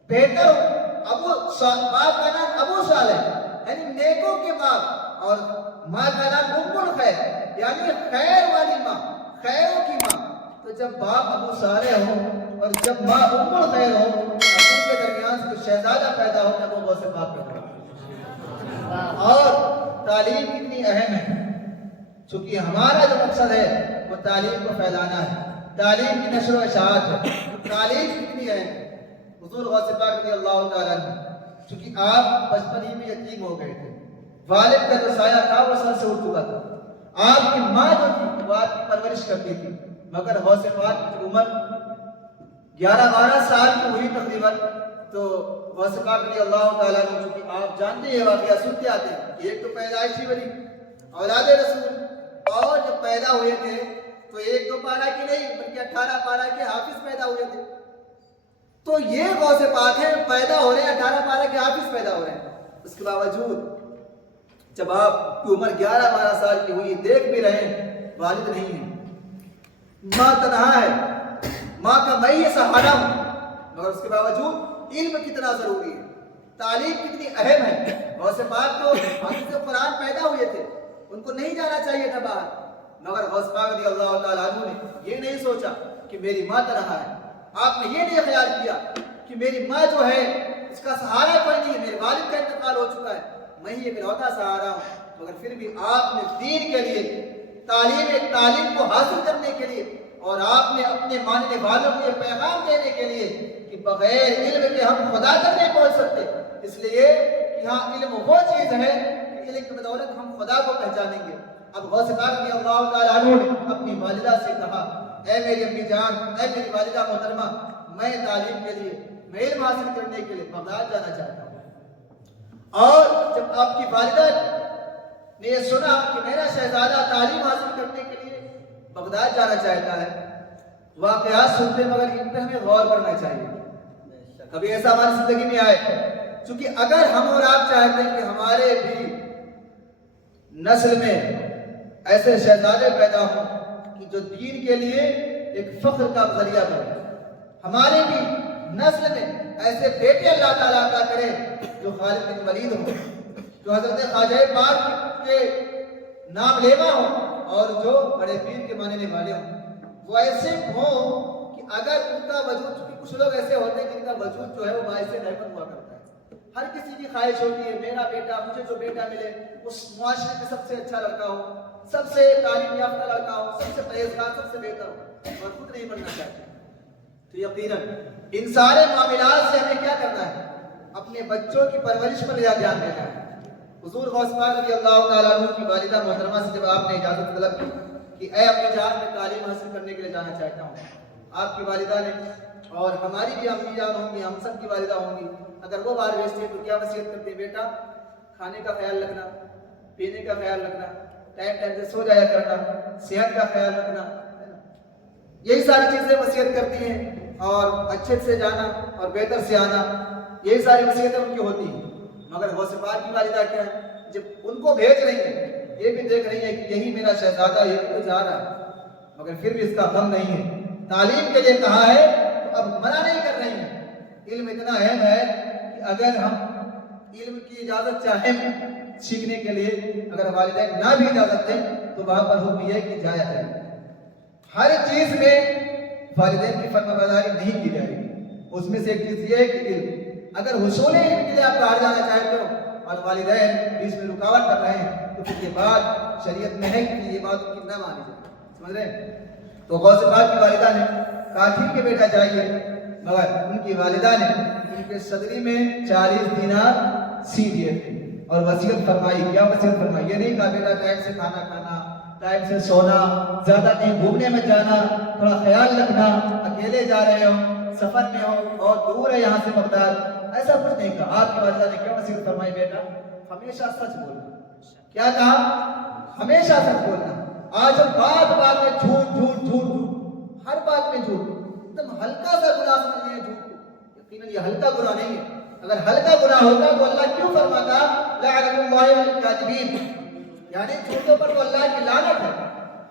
بہتر. باپ کا نام ابو صالح یعنی نیکوں کے باپ, اور ماں کا نام ام الخیر یعنی خیر والی ماں, خیروں کی ماں. تو جب باپ ابو صالح ہو اور جب ماں ام الخیر ہو, ان کے درمیان سے جو شہزادہ پیدا ہوتا ہے وہ غوث پاک پیدا ہوتا ہے. اور تعلیم کتنی اہم ہے, چونکہ ہمارا جو مقصد ہے وہ تعلیم کو پھیلانا ہے, تعلیم کی نشر و اشاعت ہے. تعلیم کتنی اہم ہے. حضور غوث پاک رضی اللہ تعالیٰ عنہ, چونکہ آپ بچپن ہی میں یتیم ہو گئے تھے, والد کا جو سایہ تھا وہ سر سے اٹھ چکا تھا. آپ کی ماں جو تھی وہ آپ کی پرورش کرتی تھی, مگر غوث پاک کی عمر 11-12 سال کی ہوئی تقریباً, تو غوث پاک رضی اللہ تعالیٰ عنہ, چونکہ آپ جانتے ہیں واقعہ سنتے آتے ہیں, ایک تو پیدائشی ولی اولاد رسول, اور جب پیدا ہوئے تھے تو 1-2 پارہ کی نہیں بلکہ 18 پارہ کے حافظ پیدا ہوئے تھے. تو یہ غوث پاک ہیں, پیدا ہو رہے ہیں 18 پارہ کے حافظ پیدا ہو رہے ہیں. اس کے باوجود جب آپ کی عمر 11-12 سال کی ہوئی, دیکھ بھی رہے ہیں والد نہیں ہے, ماں تنہا ہے, ماں کا میں ہی سہارا ہوں, مگر اس کے باوجود علم کتنا ضروری ہے, تعلیم کتنی اہم ہے. غوث پاک تو حافظ قرآن پیدا ہوئے تھے, ان کو نہیں جانا چاہیے تھا باہر, مگر غوث پاک رضی اللہ تعالیٰ عنہ نے یہ نہیں سوچا کہ میری ماں تنہا ہے. آپ نے یہ نہیں خیال کیا کہ میری ماں جو ہے اس کا سہارا کوئی نہیں ہے, میرے والد کا انتقال ہو چکا ہے, میں ہی اکلوتا سہارا ہوں. مگر پھر بھی آپ نے دین کے لیے, تعلیم کو حاصل کرنے کے لیے, اور آپ نے اپنے ماننے والوں کو یہ پیغام دینے کے لیے کہ بغیر علم کے ہم خدا تک نہیں پہنچ سکتے, اس لیے کہ ہاں علم وہ چیز ہے کہ علم کی بدولت ہم خدا کو پہچانیں گے. اب غوث پاک رضی اللہ تعالیٰ عنہ نے اپنی والدہ سے کہا, اے میری امی جان, اے میری والدہ محترمہ, میں تعلیم کے لیے, میں علم حاصل کرنے کے لیے بغداد جانا چاہتا ہوں. اور جب آپ کی والدہ نے یہ سنا کہ میرا شہزادہ تعلیم حاصل کرنے کے لیے بغداد جانا چاہتا ہے, واقعات سنتے مگر ان پہ ہمیں غور کرنا چاہیے. کبھی ایسا ہماری زندگی میں آئے, چونکہ اگر ہم اور آپ چاہتے ہیں کہ ہمارے بھی نسل میں ایسے شہزادے پیدا ہوں کہ جو دین کے لیے ایک فخر کا ذریعہ بنے, ہمارے بھی نسل میں ایسے بیٹے اللہ تعالیٰ عطا کرے جو خالد بن ولید ہوں, جو حضرت خواجہ پاک کے نام لیوا ہوں, اور جو بڑے پیر کے ماننے والے ہوں. وہ ایسے ہوں کہ اگر ان کا وجود, کچھ لوگ ایسے ہوتے ہیں جن کا وجود جو ہے وہ باعث رحمت ہوا کرتا ہے. ہر کسی کی خواہش ہوتی ہے میرا بیٹا، مجھے جو بیٹا ملے اس معاشرے میں سب سے اچھا لڑکا ہو، سب سے تعلیم یافتہ لڑکا ہو، سب سے پرہیزگار، سب سے بہتر ہو، اور خود نہیں بننا چاہتے. تو یقیناً ان سارے معاملات سے ہمیں کیا کرنا ہے؟ اپنے بچوں کی پرورش پر دھیان دینا ہے. حضور غوث پاک رضی اللہ تعالیٰ عنہ کی والدہ محترمہ سے جب آپ نے اجازت طلب کی کہ اے امی جان میں تعلیم حاصل کرنے کے لیے جانا چاہتا ہوں، آپ کی والدہ نے، اور ہماری بھی امی جان ہوں گی، ہم سب کی والدہ ہوں گی، اگر وہ باہر بھیجتی ہے تو کیا وصیت کرتے ہیں؟ بیٹا کھانے کا خیال رکھنا، پینے کا خیال رکھنا، ٹائم ٹائم سے سو جایا کرنا، صحت کا خیال رکھنا، یہی ساری چیزیں وصیت کرتی ہیں. اور اچھے سے جانا اور بہتر سے آنا، یہی ساری وصیتیں ان کی ہوتی ہیں. مگر غوث پاک کی والدہ کیا ہے؟ جب ان کو بھیج رہی ہے، یہ بھی دیکھ رہی ہے کہ یہی میرا شہزادہ، یہ بھی تو جا رہا ہے، مگر پھر بھی اس کا غم نہیں ہے. تعلیم کے لیے کہا ہے تو اب منع نہیں کر رہی ہیں. علم اتنا اہم ہے کہ اگر ہم علم کی اجازت چاہیں سیکھنے کے لیے، اگر والدین نہ بھی اجازت دیں تو وہاں پر حکم یہ ہے کہ جایا جائے. ہر چیز میں والدین کی فرما برداری نہیں کی جائے گی. اس میں سے ایک چیز یہ ہے کہ علم. اگر حصول علم کے لیے آپ باہر جانا چاہتے ہو اور والدین بیچ میں رکاوٹ کر رہے ہیں تو پھر یہ بات شریعت میں ہے کہ یہ بات ان کی نہ مانی جائے. سمجھ رہے ہیں؟ تو غوث پاک کی والدہ نے کہا ٹھیک ہے بیٹا جائیے، مگر ان کی والدہ نے ان کے صدری میں 40 دینار سی دیے تھے اور وصیت فرمائی. کیا وصیت فرمائی؟ یہ نہیں کہا بیٹا ٹائم سے کھانا کھانا، ٹائم سے سونا، زیادہ کہیں گھومنے میں جانا، تھوڑا خیال رکھنا، اکیلے جا رہے ہو، سفر میں ہو، بہت دور ہے یہاں سے بغداد، ایسا کچھ نہیں کہا. آپ کی والدہ نے کیا وصیت فرمائی؟ بیٹا ہمیشہ سچ بولنا. کیا کہا؟ ہمیشہ سچ بولنا. آج ہم بات میں جھوٹ جھوٹ جھوٹ جھوٹ، ہر بات میں جھوٹ، ایک دم ہلکا سا گناہ سمجھ لیں جھوٹ کو. یقیناً یہ ہلکا گناہ نہیں ہے. اگر ہلکا گناہ ہوتا تو اللہ کیوں فرماتا لعنۃ اللہ علی الکاذبین، یعنی جھوٹوں پر تو اللہ کی لعنت ہے.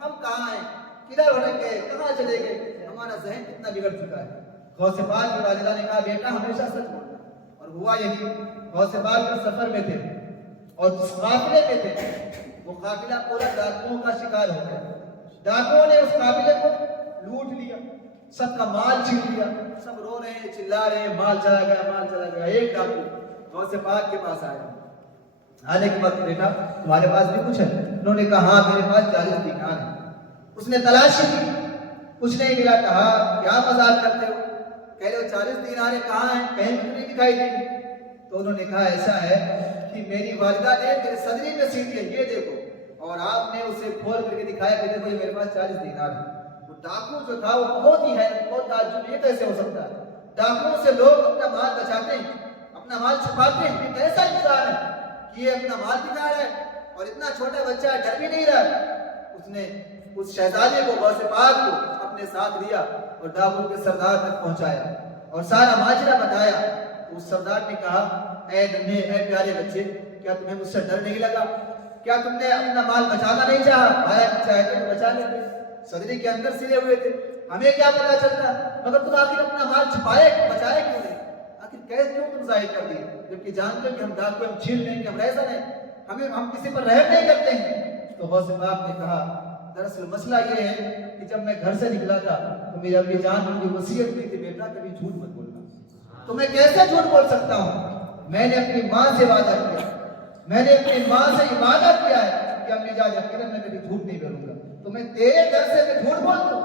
ہم کہاں ہیں؟ کدھر بھٹک گئے؟ کہاں چلے گئے؟ ہمارا ذہن کتنا بگڑ چکا ہے. غوث پاک کی والدہ نے کہا بیٹا ہمیشہ سچ بولنا. اور ہوا یہی، غوث پاک کے سفر میں تھے اور جس قافلے میں تھے وہ قافلہ پورا ڈاکوؤں کا شکار ہو گیا. ڈاکوؤں نے اس قافلے کو لوٹ لیا، سب کا مال چھین لیا. سب رو رہے ہیں، چلا رہے ہیں، مال چلا گیا، مال چلا گیا. ایک ڈاکو غوث پاک کے پاس آیا. آنے کے بعد بیٹا تمہارے پاس بھی کچھ ہے؟ انہوں نے کہا ہاں میرے پاس 40 دینار ہے. اس نے تلاشی کی، کچھ نہیں ملا. کہا کیا مذاق کرتے ہو؟ کہہ رہے ہو 40 دینار کہاں ہیں؟ کہیں بھی نہیں دکھائی دیں. تو انہوں نے کہا ایسا ہے کہ میری والدہ نے میرے صدری میں سی دی ہے، یہ دیکھو. اور آپ نے اسے کھول کر کے دکھایا کہ دیکھو یہ میرے پاس 40 دینار ہے. وہ ڈاکو جو تھا وہ بہت ہی ہے، بہت تعجب، یہ کیسے ہو سکتا ہے؟ ڈاکوؤں سے لوگ اپنا مال بچاتے ہیں، اپنا مال چھپاتے ہیں. یہ کیسا انسان ہے کہ یہ اپنا مال دکھا رہا ہے اور اتنا چھوٹا بچہ ہے، ڈر بھی نہیں رہا. اس نے اس شہزادے کو، غوث پاک کو اپنے ساتھ لیا اور ڈاکو کے سردار تک پہنچایا اور سارا ماجرا بتایا. تو اس سردار نے کہا اے ننھے، اے پیارے بچے، کیا تمہیں مجھ سے ڈر نہیں لگا؟ کیا تم نے اپنا مال بچانا نہیں چاہا؟ بھائی چاہتے تو بچا لیتے، صدری کے اندر سلے ہوئے تھے، ہمیں کیا پتا چلتا؟ مگر تم آخر اپنا مال چھپائے، بچائے کیوں نہیں؟ آخر کیسے کیوں تم ظاہر کر دیے؟ جبکہ جانتے کہ ہم ڈاکو، ہم چھین لیں گے، ہم رہزن ہیں، ہم کسی پر رحم نہیں کرتے ہیں. تو غوث پاک نے کہا دراصل مسئلہ یہ ہے کہ جب میں گھر سے نکلا تھا تو میری امی جان نے مجھے وصیت دی تھی بیٹا کبھی جھوٹ مت بولنا. تو میں کیسے جھوٹ بول سکتا ہوں؟ میں نے اپنی ماں سے وعدہ کیا، میں نے اپنی ماں سے یہ وعدہ کیا ہے کہ امی جان یقیناً میں کبھی جھوٹ نہیں کروں گا. تو میں تیرے گھر سے میں جھوٹ بول دوں؟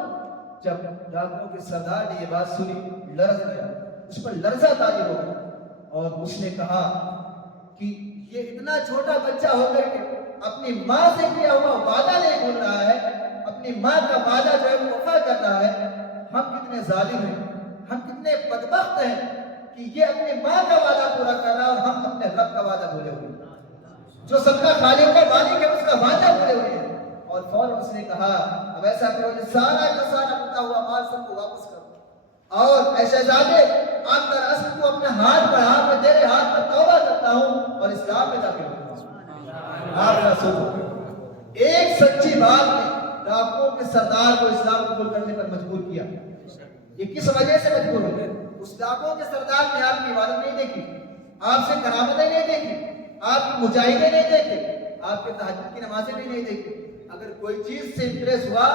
جب ڈاکوؤں کے سردار نے یہ بات سنی لرز گیا، اس پر لرزہ طاری ہو گیا اور اس نے کہا کہ یہ اتنا چھوٹا بچہ ہو کر کے اپنی ماں سے کیا ہوا وعدہ نہیں بول رہا ہے، اپنی ماں کا وعدہ جو ہے وہ وفا کر رہا ہے. ہم کتنے ظالم ہیں، ہم کتنے بدبخت ہیں کہ یہ اپنی ماں کا وعدہ پورا کر رہا ہے اور ہم اپنے رب کا وعدہ بھولے ہوئے ہیں. جو سب کا خالق ہے، مالک ہے، اس کا وعدہ بھولے ہوئے ہیں. اور فوراً اس نے کہا اب ایسا کرو کہ سارا کا سارا ٹوٹا ہوا مال سب کو واپس کرو اور اے شہزادے آپ کا رسم کو اپنے ہاتھ بڑھا، میں تیرے ہاتھ پر توبہ کرتا ہوں اور اسلام میں داخل ہوتا ہوں. آپ کا سوچو، ایک سچی بات نے ڈاکوؤں کے سردار کو اسلام قبول کرنے پر مجبور کیا. یہ کس وجہ سے مجبور ہوئے؟ اس ڈاکوؤں کے سردار نے آپ کی عبادت نہیں دیکھی، آپ سے کرامتیں نہیں دیکھی، آپ کی مجاہدیں نہیں دیکھے، آپ کے تہجد کی نمازیں بھی نہیں دیکھی. اگر کوئی چیز سے امپریس ہوا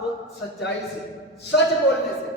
تو سچائی سے، سچ بولنے سے.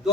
2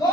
2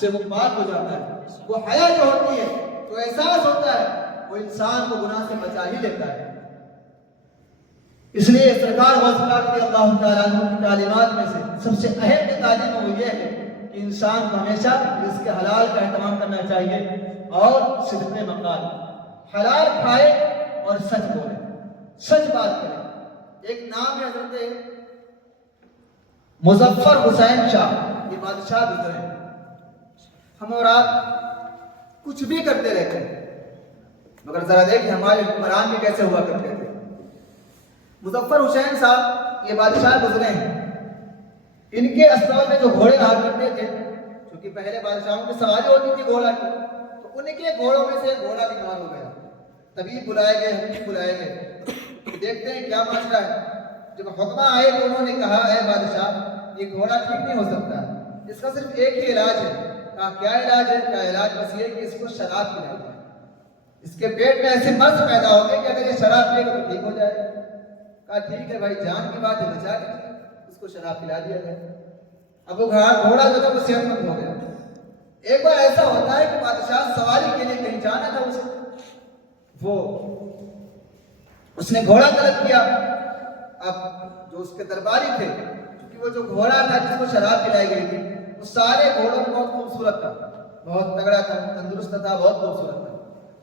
سے وہ پاک ہو جاتا ہے. وہ حیا جو ہوتی ہے، جو احساس ہوتا ہے، وہ انسان کو گناہ سے بچا ہی لیتا ہے. اس لیے سرکار غوث پاک رضی اللہ تعالیٰ عنہ کی تعلیمات میں سے سب سے اہم تعلیم وہ یہ ہے کہ انسان کو ہمیشہ رزق حلال کا اہتمام کرنا چاہیے اور صدق مقال، حلال کھائے اور سچ بولے، سچ بات کرے. ایک نام ہے حضرت مظفر حسین شاہ، یہ بادشاہ گزرے. ہم اور آپ کچھ بھی کرتے رہتے ہیں، مگر ذرا دیکھیں ہمارے حکمران بھی کیسے ہوا کرتے تھے. مظفر حسین صاحب یہ بادشاہ گزرے ہیں. ان کے استبل میں جو گھوڑے رہا کرتے تھے، کیونکہ پہلے بادشاہوں کی سواری ہوتی تھی گھوڑا کی، تو ان کے گھوڑوں میں سے گھوڑا بیمار ہو گیا. طبیب بلائے گئے، حکیم بلائے گئے، دیکھتے ہیں کیا معاملہ ہے. جب حکمہ آئے تو انہوں نے کہا اے بادشاہ یہ گھوڑا ٹھیک نہیں ہو سکتا، اس کا صرف ایک ہی علاج ہے. کہا کیا علاج ہے؟ کہا علاج بس یہ کہ اس کو شراب پلائی جائے. اس کے پیٹ میں ایسے مرض پیدا ہو گئے کہ اگر یہ شراب پیے گا تو ٹھیک ہو جائے. کہا ٹھیک ہے بھائی، جان کی بات ہے، بچا لیجیے. اس کو شراب پلا دیا گیا. اب وہ گھوڑا جو تھا وہ صحت مند ہو گیا. ایک بار ایسا ہوتا ہے کہ بادشاہ سواری کے لیے کہیں جانا تھا اسے، وہ اس نے گھوڑا طلب کیا. اب جو اس کے درباری تھے، کیونکہ وہ جو گھوڑا تھا جس کو شراب پلائی گئی تھی وہ سارے گھوڑوں میں بہت خوبصورت تھا، بہت تگڑا تھا، تندرست تھا، بہت خوبصورت تھا.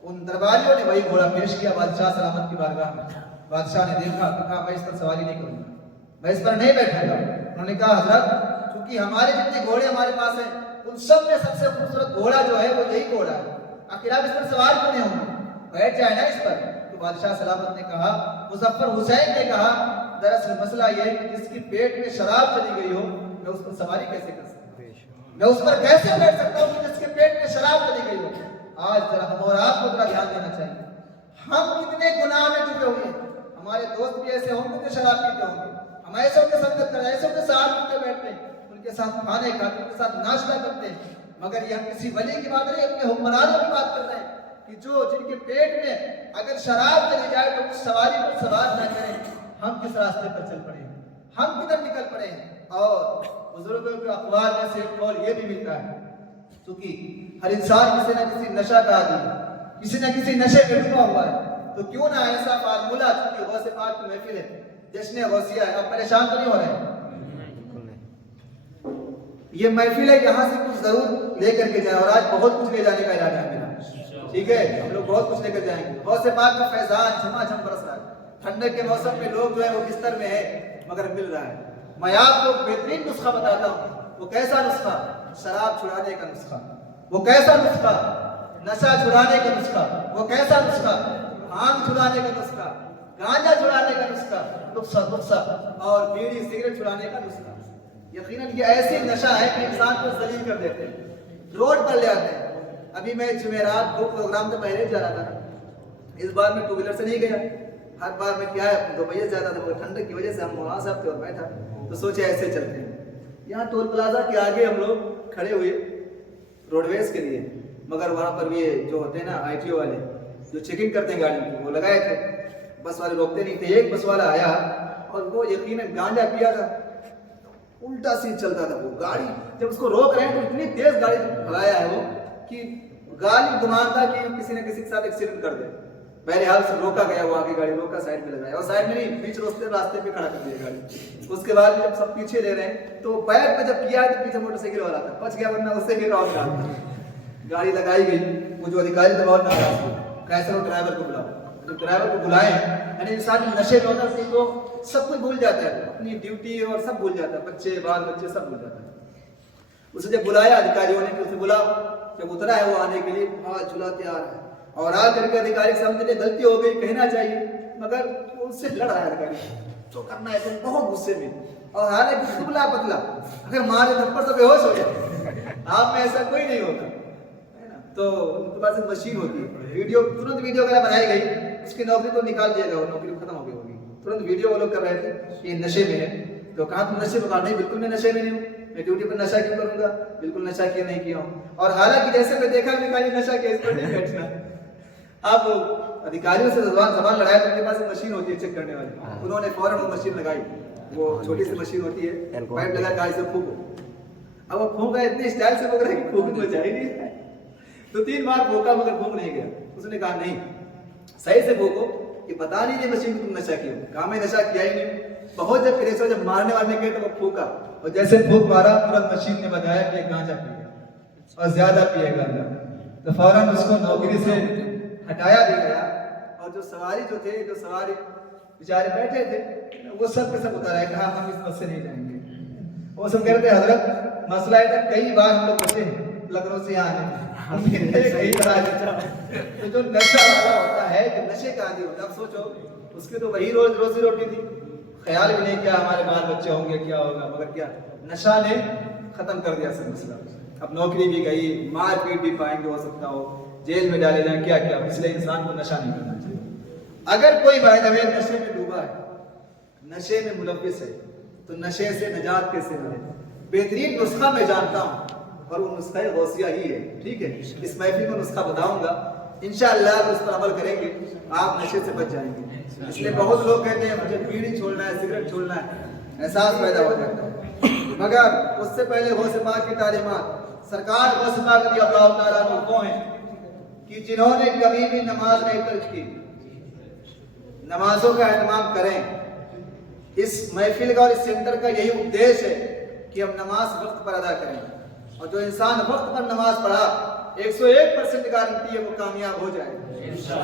ان درباریوں نے وہی گھوڑا پیش کیا بادشاہ سلامت کی بارگاہ میں. بادشاہ نے دیکھا، کہا میں اس پر سواری نہیں کروں گا، میں اس پر نہیں بیٹھوں گا. انہوں نے کہا حضرت چونکہ ہمارے جتنے گھوڑے ہمارے پاس ہیں ان سب میں سب سے خوبصورت گھوڑا جو ہے وہ یہی گھوڑا ہے، آخر آپ اس پر سوار کیوں نہیں ہوں گے؟ بیٹھ جائے نا اس پر. تو بادشاہ سلامت نے کہا، مظفر حسین نے کہا دراصل مسئلہ یہ ہے کہ جس کی پیٹ میں شراب چلی گئی ہو میں اس پر سواری کیسے کر سکتا ہوں، میں اس پر کیسے بیٹھ سکتا ہوں کہ جس کے پیٹ میں شراب چلی گئی ہو. آج ذرا ہم اور آپ کو ذرا دھیان دینا چاہیے. ہم کتنے گناہ میں ڈوبے ہوئے ہیں. ہمارے دوست بھی ایسے ہوں گے جو شراب پیتے ہوں گے، ہم ایسوں کے ساتھ کرتے ہیں، ایسوں کے ساتھ ملتے بیٹھتے ہیں، ان کے ساتھ کھانے کھاتے، ان کے ساتھ ناشتہ کرتے ہیں. مگر یہ ہم کسی ولی کی بات نہیں، اپنے حکمرانوں کی بات کر رہے ہیں کہ جو جن کے پیٹ میں اگر شراب چلی جائے تو اس سواری پر سوار نہ کریں. ہم کس راستے پر چل پڑے ہیں، ہم کدھر نکل پڑے ہیں. اور بزرگوں کے اقوال میں سے ایک قول یہ بھی ملتا ہے کیونکہ ہر انسان کسی نہ کسی نشہ کا عادی ہے، کسی نہ کسی نشے میں ڈوبا ہوا ہے. تو کیوں نہ ایسا فارمولہ چونکہ غوث پاک کی محفل ہے، جشن غوثیہ ہے، اب پریشان تو نہیں ہو رہے ہیں. یہ محفل ہے، یہاں سے کچھ ضرور لے کر کے جائیں. اور آج بہت کچھ لے جانے کا ارادہ ہے میرا، ٹھیک ہے؟ ہم لوگ بہت کچھ لے کر جائیں گے. غوث پاک کا فیضان جھما جھم برس رہا ہے. ٹھنڈک کے موسم میں لوگ جو ہے وہ بستر میں ہے مگر مل رہا ہے. میں آپ کو بہترین نسخہ بتاتا ہوں. وہ کیسا نسخہ؟ شراب چھڑانے کا نسخہ. وہ کیسا نسخہ؟ نشہ چھڑانے کا نسخہ. وہ کیسا نسخہ؟ بھانگ چھڑانے کا نسخہ، گانجا چھڑانے کا نسخہ اور بیڑی سگریٹ چھڑانے کا نسخہ. یقیناً یہ ایسی نشہ ہے کہ انسان کو ذلیل کر دیتے ہیں، روڈ پر لے آتے ہیں. ابھی میں جمعرات دو پروگرام سے پہلے جا رہا تھا. اس بار میں ٹو ویلر سے نہیں گیا. ہر بار میں کیا ہے دو بجے سے جاتا تھا، مگر ٹھنڈک کی وجہ سے ہم وہاں صاحب تھے اور میں تھا تو سوچے ایسے چلتے ہیں. یہاں ٹول پلازا کے آگے ہم لوگ کھڑے ہوئے روڈ ویز کے لیے، مگر وہاں پر یہ جو ہوتے ہیں نا آئی ٹی او والے جو چیکنگ کرتے ہیں گاڑی کی، وہ لگائے تھے. بس والے روکتے نہیں تھے. ایک بس والا آیا اور وہ یقیناً گانجا پیا تھا، الٹا سیدھ چلتا تھا. وہ گاڑی جب اس کو روک رہے ہیں تو اتنی تیز گاڑی بھگایا ہے وہ کہ غالب گمان تھا کہ کسی نہ کسی کے ساتھ ایکسیڈنٹ کر دے. بہرحال سے روکا گیا، وہ آگے گاڑی روکا، سائڈ میں لگایا اور سائڈ میں نہیں بیچ راستے پہ کھڑا کر دیا گاڑی. اس کے بعد جب سب پیچھے لے رہے ہیں تو بیک پہ جب کیا تو پیچھے موٹر سائیکل والا تھا، بچ گیا ورنہ اس سے بھی راؤنڈ تھا. گاڑی لگائی گئی. وہ جو ادھیکاری تھا بہت ناراض ہوا، کیسے وہ ڈرائیور کو بلاؤ. جب ڈرائیور کو بلائے یعنی انسان نشے میں ہوتا ہے تو سب کچھ بھول جاتا ہے، اپنی ڈیوٹی اور سب بھول جاتا ہے، بچے بال بچے سب بھول جاتا ہے. اسے جب بلایا ادھیکاریوں نے کہ اسے بلاؤ، جب اترا ہے وہ آنے کے لیے ہاتھ جھلا تیار ہے اور آ کر کے ادھیکاری سمجھتے غلطی ہو گئی کہنا چاہیے مگر وہ اس سے لڑ رہا ہے ادھیکاری تو کرنا ہے تو بہت غصے میں. اور حالانکہ دبلا پتلا اگر مارے تھپڑ تو بے ہوش ہو جائے. آپ میں ایسا کوئی نہیں ہوتا. تو ان کے پاس ایک مشین ہوتی ہے، ویڈیو ترنت ویڈیو اگر بنائی گئی اس کی نوکری تو نکال دیا گیا، وہ نوکری ختم ہو گئی ہوگی. ترنت ویڈیو وہ لوگ کر رہے تھے یہ نشے میں ہے. تو کہاں تم نشے میں؟ کہا نہیں بالکل میں نشے میں نہیں ہوں، میں ڈیوٹی پر نشہ کیوں کروں گا، بالکل نشہ کیا نہیں کیا ہوں. اور حالانکہ جیسے میں دیکھا بھی کہا نشہ کیا، اس پر نہیں بیٹھنا. اب ادھیکاریوں سے زبان لڑایا تو ان کے پاس ایک مشین ہوتی ہے چیک کرنے والی. انہوں نے فوراً وہ مشین لگائی، وہ چھوٹی سی مشین ہوتی ہے، پائپ لگا گاڑی سے پھونکو. اب وہ پھونک رہا ہے, اتنے اسٹائل سے پھونک رہا ہے کہ پھونک کو جا ہی نہیں رہا ہے. تو 3 بار پھونکا مگر پھونک نہیں گیا. اس نے کہا نہیں صحیح سے پھونکو کہ پتا نہیں یہ مشین تم نشہ کیا. کہا میں نشہ کیا ہی نہیں. بہت جب پریشر جب مارنے والے گئے تو وہ پھونکا, اور جیسے پھونک مارا ترنت مشین نے بتایا کہ گانجا پیے اور زیادہ پیے گانجا. تو فوراً اس کو نوکری سے ہٹایا بھی گیا. اور جو سواری جو تھے, جو سواری بیچارے بیٹھے تھے, وہ سب کے سب اتر آئے, کہا ہم اس بس سے نہیں جائیں گے. وہ سب کہتے ہیں حضرت مسئلہ ہے تھا کئی بار ہم لوگ بچے لکھنؤ سے آنے کئی طرح. تو جو نشہ والا ہوتا ہے, جو نشے کا عادی ہوتا ہے, اب سوچو اس کی تو وہی روزی روٹی تھی, خیال بھی نہیں کیا ہمارے بال بچے ہوں گے کیا ہوگا, مگر کیا نشہ نے ختم کر دیا سب مسئلہ. اب نوکری بھی گئی, مار پیٹ بھی پائیں گے, ہو سکتا ہو جیل میں ڈالے جائیں, کیا کیا. اس لیے انسان کو نشہ نہیں کرنا چاہیے. اگر کوئی بھائی جب نشے میں ڈوبا ہے, نشے میں ملوث ہے, تو نشے سے نجات کیسے ملے؟ بہترین نسخہ میں جانتا ہوں اور وہ نسخہ غوثیہ ہی ہے. ٹھیک ہے, اس محفل میں نسخہ بتاؤں گا, انشاءاللہ اس پر عمل کریں گے آپ نشے سے بچ جائیں گے. اس لیے بہت لوگ کہتے ہیں مجھے بیڑی چھوڑنا ہے, سگریٹ چھوڑنا ہے, احساس پیدا ہو جاتا ہے. مگر اس سے پہلے غوث پاک کی تعلیمات, سرکار غوث پاک رضی اللہ تعالیٰ عنہ وہ ہیں کہ جنہوں نے کبھی بھی نماز نہیں ترک کی. نمازوں کا اہتمام کریں. اس محفل کا اور اس سینٹر کا یہی اپدیش ہے کہ ہم نماز وقت پر ادا کریں, اور جو انسان وقت پر نماز پڑھا 101% گارنٹی ہے وہ کامیاب ہو جائے گا,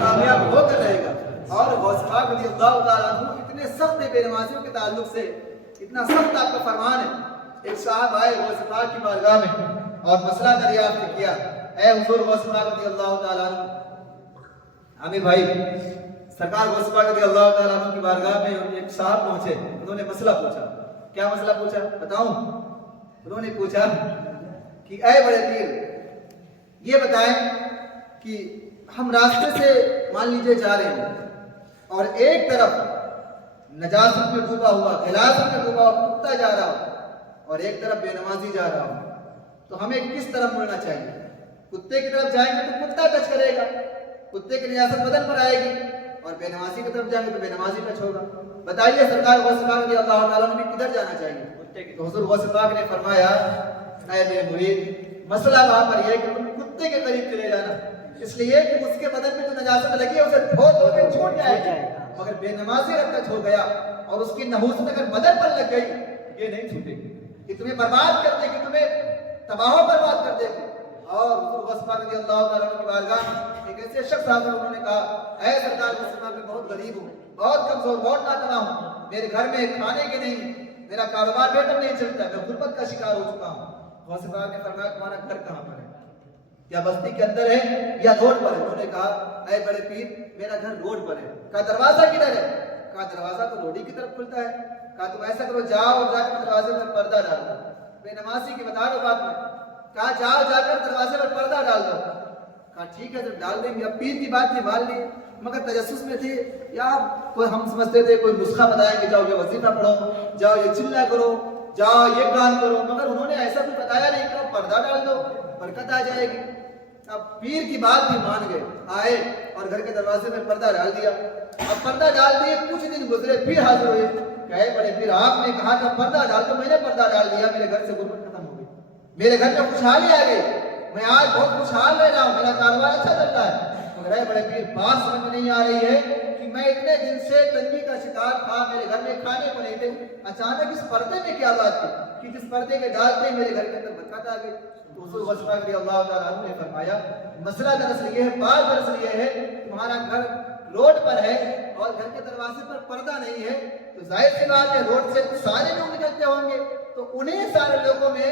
کامیاب ہو کر رہے گا. اور غوث پاک رضی اللہ تعالیٰ عنہ اتنے سخت بے نمازیوں کے تعلق سے, اتنا سخت آپ کا فرمان ہے. ایک صاحب آئے غوث پاک کی بارگاہ میں اور مسئلہ دریافت کیا, اے حضور غوث پاک رضی اللہ تعالیٰ عنہ, عامر بھائی سرکار غوث پاک رضی اللہ تعالیٰ عنہ کی بارگاہ میں ایک صاحب پہنچے, انہوں نے مسئلہ پوچھا. کیا مسئلہ پوچھا بتاؤں؟ انہوں نے پوچھا کہ اے بڑے پیر یہ بتائیں کہ ہم راستے سے مان لیجئے جا رہے ہیں اور ایک طرف نجاست میں ڈوبا ہوا, غلاظت میں ڈوبا ہوا کتا جا رہا ہو اور ایک طرف بے نمازی جا رہا ہو, تو ہمیں کس طرف مڑنا چاہیے؟ کتے کی طرف جائیں گے تو کتا ٹچ کرے گا, کتے کی نجاست بدن پر آئے گی, اور بے نمازی کی طرف جائیں گے تو بے نمازی ٹچ ہوگا. بتائیے سرکار غوث پاک رضی اللہ تعالیٰ عنہ کدھر جانا چاہیے؟ تو حضور غوث پاک نے فرمایا اے میرے مرید مسئلہ وہاں پر یہ ہے کہ تم کتے کے قریب چلے جانا, اس لیے کہ اس کے بدن میں جو نجاست لگی ہے اسے دھو دھو کے چھوٹ جائے گا. مگر بے نمازی اگر ٹچ ہو گیا اور اس کی نحوست اگر بدن پر لگ گئی یہ نہیں چھوٹے گی, کہ تمہیں برباد کر دے گی, تمہیں تباہ و برباد کر دے گی. اور حضور غوث پاک رضی اللہ تعالیٰ عنہ کی بارگاہ میں ایک ایسے شخص آئے, انہوں نے کہا اے سرکار غوث پاک میں بہت غریب ہوں, بہت کمزور, بہت ناتواں ہوں, میرے گھر میں کھانے کے نہیں, میرا کاروبار بہتر نہیں چلتا, میں غربت کا شکار ہو چکا ہوں. غوث پاک نے فرمایا تمہارا گھر کہاں پر ہے؟ کیا بستی کے اندر ہے یا روڈ پر ہے؟ انہوں نے کہا اے بڑے پیر میرا گھر روڈ پر ہے. کہا دروازہ کدھر ہے؟ کہا دروازہ تو روڈی کی طرف کھلتا ہے. کہا تم ایسا کرو جاؤ اور جا کر دروازے پر پردہ ڈال دو. بے نمازی کی بتا دو بات میں. کہا جاؤ جا کر دروازے پر پردہ ڈال دو. کہا ٹھیک ہے جب ڈال دیں گے. اب پیر کی بات تھی مان لی, مگر تجسس میں تھے یا کوئی ہم سمجھتے تھے کوئی نسخہ بتائیں گے, جاؤ یہ وظیفہ پڑھو, جاؤ یہ چلہ کرو, جاؤ یہ کام کرو. مگر انہوں نے ایسا بھی بتایا نہیں کہ پردہ ڈال دو برکت آ جائے گی. اب پیر کی بات بھی مان گئے, آئے اور گھر کے دروازے میں پردہ ڈال دیا. اب پردہ ڈال دیے, کچھ دن گزرے پھر حاضر ہوئے, کہے بڑے پیر آپ نے کہا تھا پردہ ڈال دو, میں نے پردہ ڈال دیا, میرے گھر سے غربت ختم ہو گئی, میرے گھر میں خوشحالی آ گئی, میں آج بہت خوشحال رہ رہا ہوں, میرا کاروبار اچھا چل رہا ہے. مگر اے بڑے پیر بات سمجھ نہیں آ رہی ہے کہ میں اتنے دن سے تنگی کا شکار تھا, میرے گھر میں کھانے کو نہیں تھے, اچانک اس پردے میں کیا بات تھی کہ جس پردے کے ڈالتے میرے گھر کے اندر برکت آ گئی. تو حضور غوث پاک رضی اللہ تعالیٰ عنہ نے فرمایا مسئلہ دراصل یہ ہے, بات دراصل یہ ہے تمہارا گھر روڈ پر ہے اور گھر کے دروازے پر پردہ نہیں ہے, تو ظاہر سی بات ہے روڈ سے سارے لوگ نکلتے ہوں گے, تو انہیں سارے لوگوں میں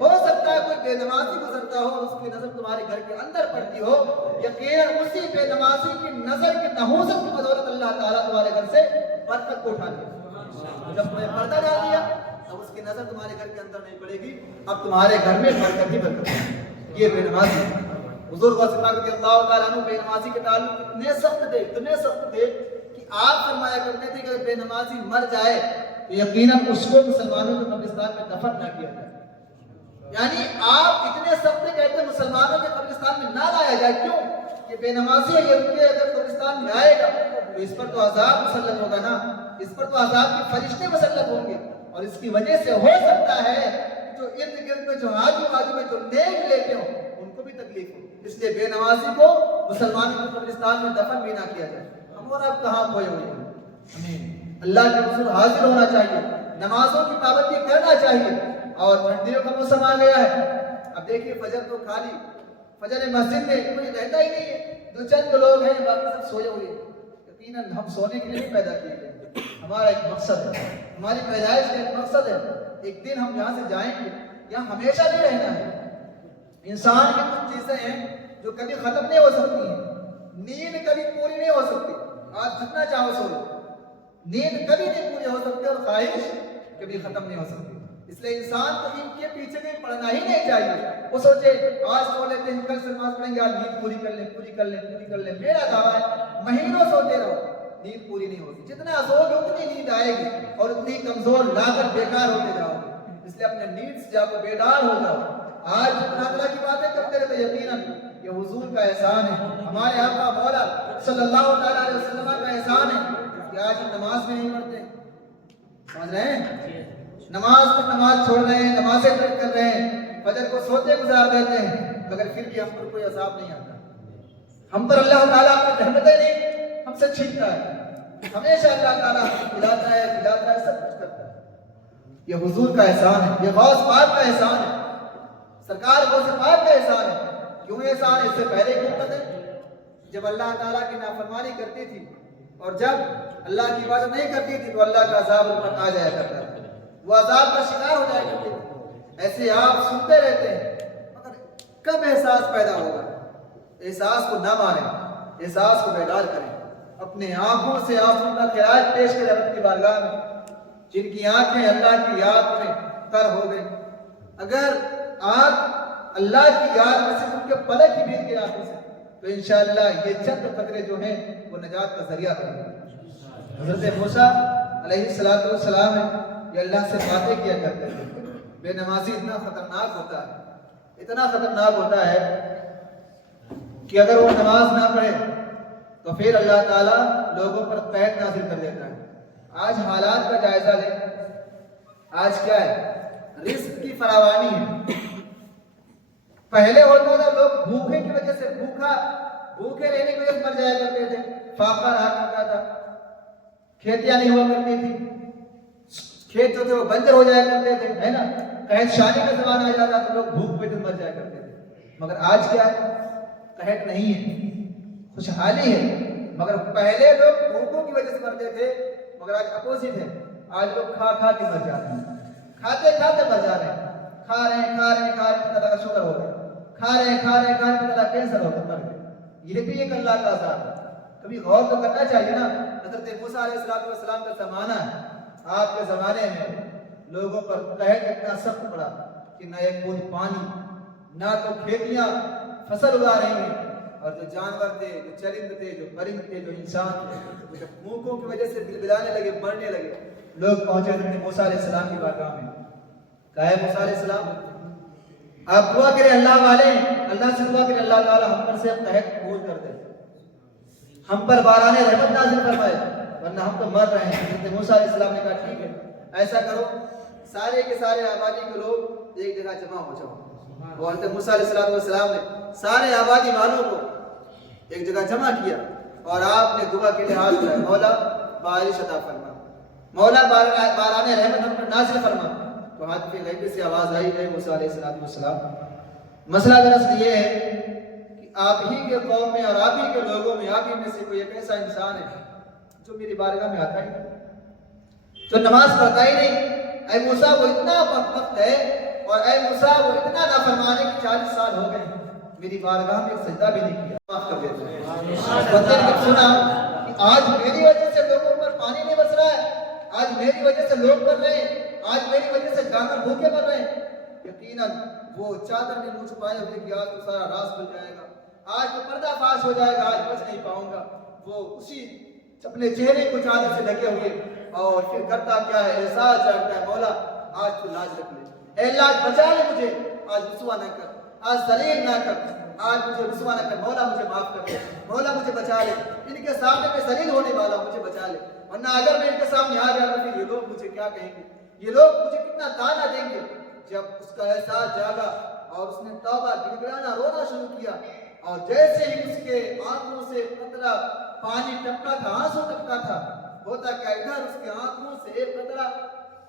ہو سکتا ہے کوئی بے نمازی گزرتا ہو اور اس کی نظر تمہارے گھر کے اندر پڑتی ہو, یقیناً اسی بے نمازی کی نظر کی نحوست کی بدولت اللہ تعالیٰ تمہارے گھر سے برکت کو اٹھا لیا. جب تمہیں پردہ ڈال دیا اب اس کی نظر تمہارے گھر کے اندر نہیں پڑے گی, اب تمہارے گھر میں برکت ہی برکت ہے. یہ بے نمازی حضور غوث پاک رضی اللہ تعالیٰ عنہ بے نمازی کے تعلق اتنے سخت تھے کہ آپ فرمایا کرتے تھے کہ اگر بے نمازی مر جائے تو یقیناً اس کو مسلمانوں کے قبرستان میں دفن نہ کیا جائے. یعنی آپ اتنے سخت کہتے ہیں مسلمانوں کے قبرستان میں نہ لایا جائے. کیوں؟ کہ بے نمازی ہے, یہ ان کے اگر قبرستان میں آئے گا تو اس پر تو عذاب مسلط ہوگا نا, اس پر تو عذاب کے فرشتے مسلط ہوں گے, اور اس کی وجہ سے ہو سکتا ہے جو ارد گرد میں جو آجو بازو میں جو نیک لیتے ہوں ان کو بھی تکلیف ہو. اس لیے بے نمازی کو مسلمانوں کے قبرستان میں دفن بھی نہ کیا جائے. ہم اور اب کہاں کھوئے ہوئے ہیں. ہمیں اللہ کے حضور حاضر ہونا چاہیے, نمازوں کی پابندی کرنا چاہیے. اور ٹھنڈیوں کا موسم آ گیا ہے. اب دیکھیے فجر تو خالی, فجر مسجد میں کوئی رہتا ہی نہیں ہے, دو چند لوگ ہیں, باقی سب سوئے ہوئے ہیں. یقیناً ہم سونے کے لیے نہیں پیدا کیے گئے, ہمارا ایک مقصد ہے, ہماری پیدائش کا ایک مقصد ہے. ایک دن ہم یہاں سے جائیں گے, یہاں ہمیشہ نہیں رہنا ہے. انسان کی کچھ چیزیں ہیں جو کبھی ختم نہیں ہو سکتی ہیں. نیند کبھی پوری نہیں ہو سکتی, آپ جتنا چاہو سو لو, نیند کبھی نہیں پوری ہو سکتی, اور خواہش کبھی ختم نہیں ہو سکتی. اس لیے انسان کو ان کے پیچھے بھی پڑنا ہی نہیں چاہیے. وہ سوچے آج سو لیتے ہیں, کل سے نماز پڑھیں گے, آج نیند پوری کر لیں, پوری کر لیں, پوری کر لیں. میرا دعویٰ ہے مہینوں سوتے رہو, نیند پوری نہیں ہوتی. جتنا سو گے اتنی نیند آئے گی, اور اتنی کمزور لاغر بیکار ہوتے جاؤ گے. اس لیے اپنے نیند سے جاؤ, بیدار ہو جاؤ. آج جتنا اللہ کی باتیں کرتے رہتے, یقیناً یہ حضور کا احسان ہے, ہمارے آقا مولا صلی اللہ تعالیٰ علیہ وسلم کا احسان ہے کہ آج ہم نماز میں نہیں پڑھتے. سمجھ رہے ہیں, نماز پر نماز چھوڑ رہے ہیں, نمازیں ترک کر رہے ہیں, فجر کو سوتے گزار دیتے ہیں, مگر پھر بھی ہم پر کوئی عذاب نہیں آتا. ہم پر اللہ تعالیٰ اپنی رحمتیں نہیں ہم سے چھینتا ہے. ہمیشہ اللہ تعالیٰ کھلاتا ہے, پلاتا ہے, سب کچھ کرتا ہے. یہ حضور کا احسان ہے, یہ غوث پاک کا احسان ہے, سرکار غوث پاک کا احسان ہے. کیوں احسان ہے؟ اس سے پہلے کی امت ہے جب اللہ تعالیٰ کی نافرمانی کرتی تھی, اور جب اللہ کی عبادت نہیں کرتی تھی, تو اللہ کا عذاب ان پر آ جایا کرتا تھا, وہ عذاب کا شکار ہو جایا کرتے تھے. ایسے آپ سنتے رہتے ہیں, مگر کب احساس پیدا ہوگا؟ احساس کو نہ ماریں, احساس کو بیدار کریں. اپنے آنکھوں سے آنسوں کا خراج پیش کریں رب کی بارگاہ میں. جن کی آنکھیں اللہ کی یاد میں تر ہو گئی, اگر آنکھ اللہ کی یاد میں سے ان کے پلک ہی بیت گئے آنکھوں سے, تو انشاءاللہ یہ چند قطرے جو ہیں وہ نجات کا ذریعہ بنے گا. حضرت موسیٰ علیہ السلام ہے, یہ اللہ سے باتیں کیا کرتے ہیں. بے نمازی اتنا خطرناک ہوتا ہے, اتنا خطرناک ہوتا ہے کہ اگر وہ نماز نہ پڑھے تو پھر اللہ تعالیٰ لوگوں پر قید نازل کر دیتا ہے. آج حالات کا جائزہ لیں. آج کیا ہے؟ رزق کی فراوانی ہے. پہلے ہوتا تھا لوگ بھوکے کی وجہ سے, بھوکے رہنے کی وجہ سے مر جایا کرتے تھے, فاقہ رہا کرتا تھا, کھیتیاں نہیں ہوا کرتی تھی, کھیت جو تھے وہ بنجر ہو جایا کرتے تھے, ہے نا. قحط شانی کا زمانہ آ جاتا تو لوگ بھوک پیٹ مر جایا کرتے تھے. مگر آج کیا ہے؟ قحط نہیں ہے, خوشحالی ہے. مگر پہلے لوگ بھوکوں کی وجہ سے مرتے تھے, مگر آج اپوزٹ ہے. آج لوگ کھا کے مر جا رہے ہیں, کھاتے مر جا رہے ہیں. کھا رہے ہیں اللہ کا شکر ہو گیا, کھا رہے ہیں اللہ کینسر ہو گیا, مر گئے. یہ بھی ایک اللہ کا عذاب ہے. کبھی غور تو کرنا چاہیے نا. حضرت موسیٰ علیہ السلام کا زمانہ ہے, آپ کے زمانے میں لوگوں پر قحط اتنا سخت پڑا کہ نہ ایک بوند پانی, نہ تو کھیتیاں فصل اگا رہی ہیں, اور جو جانور تھے, جو چرند تھے, جو پرند تھے, جو انسان تھے, وہ جب بھوکوں کی وجہ سے بلبلانے لگے, مرنے لگے. لوگ پہنچے حضرت موسیٰ علیہ السلام کی بارگاہ میں. کہا ہے موسیٰ علیہ السلام, آپ دعا کریں اللہ والے, اللہ سے دعا کریں اللہ تعالیٰ ہم پر سے قحط دور کر دے, ہم پر باران رحمت نازل فرمائے, ورنہ ہم تو مر رہے ہیں. حضرت موسیٰ علیہ السلام نے کہا ٹھیک ہے, ایسا کرو, سارے کے سارے آبادی کے لوگ ایک جگہ جمع ہو جاؤ. وہ حضرت موسیٰ علیہ السلام نے سارے آبادی والوں کو ایک جگہ جمع کیا, اور آپ نے دعا کے لیے ہاتھ اٹھایا, مولا بارش عطا فرما, مولا باران رحمت ہم پر نازل فرما. تو ہاتھ پہ غیبی سے آواز آئی ہے موسیٰ علیہ السلام. مسئلہ دراصل یہ ہے کہ آپ ہی کے قوم میں اور آپ ہی کے لوگوں میں, آپ ہی میں سے کوئی ایک ایسا انسان ہے جو میری بارگاہ میں آتا ہی نہیں, جو نماز پڑھتا ہی نہیں. اے موسیٰ وہ اتنا بدبخت ہے, اور اے موسیٰ وہ اتنا نافرمان ہے کہ 40 سال ہو گئے میری بارگاہ میں ایک سجدہ بھی نہیں کیا. معاف کر دیتے ہیں. بندے نے سنا کہ آج میری وجہ سے لوگوں پر پانی نہیں برس رہا ہے, آج میری وجہ سے لوگ مر رہے ہیں, آج میری وجہ سے جانور بھوکے مر رہے ہیں. یقیناً وہ چادر میں منہ چھپائے ہوئے کہ آج تو سارا راز کھل جائے گا, آج تو پردہ فاش ہو جائے گا, آج بچ نہیں پاؤں گا. وہ اسی اپنے چہرے کو چادر سے ڈھکے ہوئے, اور پھر کرتا کیا ہے, احساس چاہتا ہے مولا آج تو لاج رکھ لے, اے اللہ بچا لے مجھے, آج رسوا نہ کر, آج ذلیل نہ کر, آج مجھے رسوا نہ کر, مولا مجھے معاف کر دے, مولا مجھے بچا لے. ان کے سامنے میں ذلیل ہونے والا, مجھے بچا لے, ورنہ اگر میں ان کے سامنے آ گیا تو پھر یہ لوگ مجھے کیا کہیں گے, یہ لوگ مجھے کتنا تانا دیں گے. جب اس کا احساس جاگا اور اس نے توبہ گڑ گڑانا رونا شروع کیا، اور جیسے ہی اس کے آنکھوں سے قطرہ پانی ٹپکا تھا، آنسو ٹپکا تھا، ہوتا کہ ادھر اس کے آنکھوں سے ایک قطرہ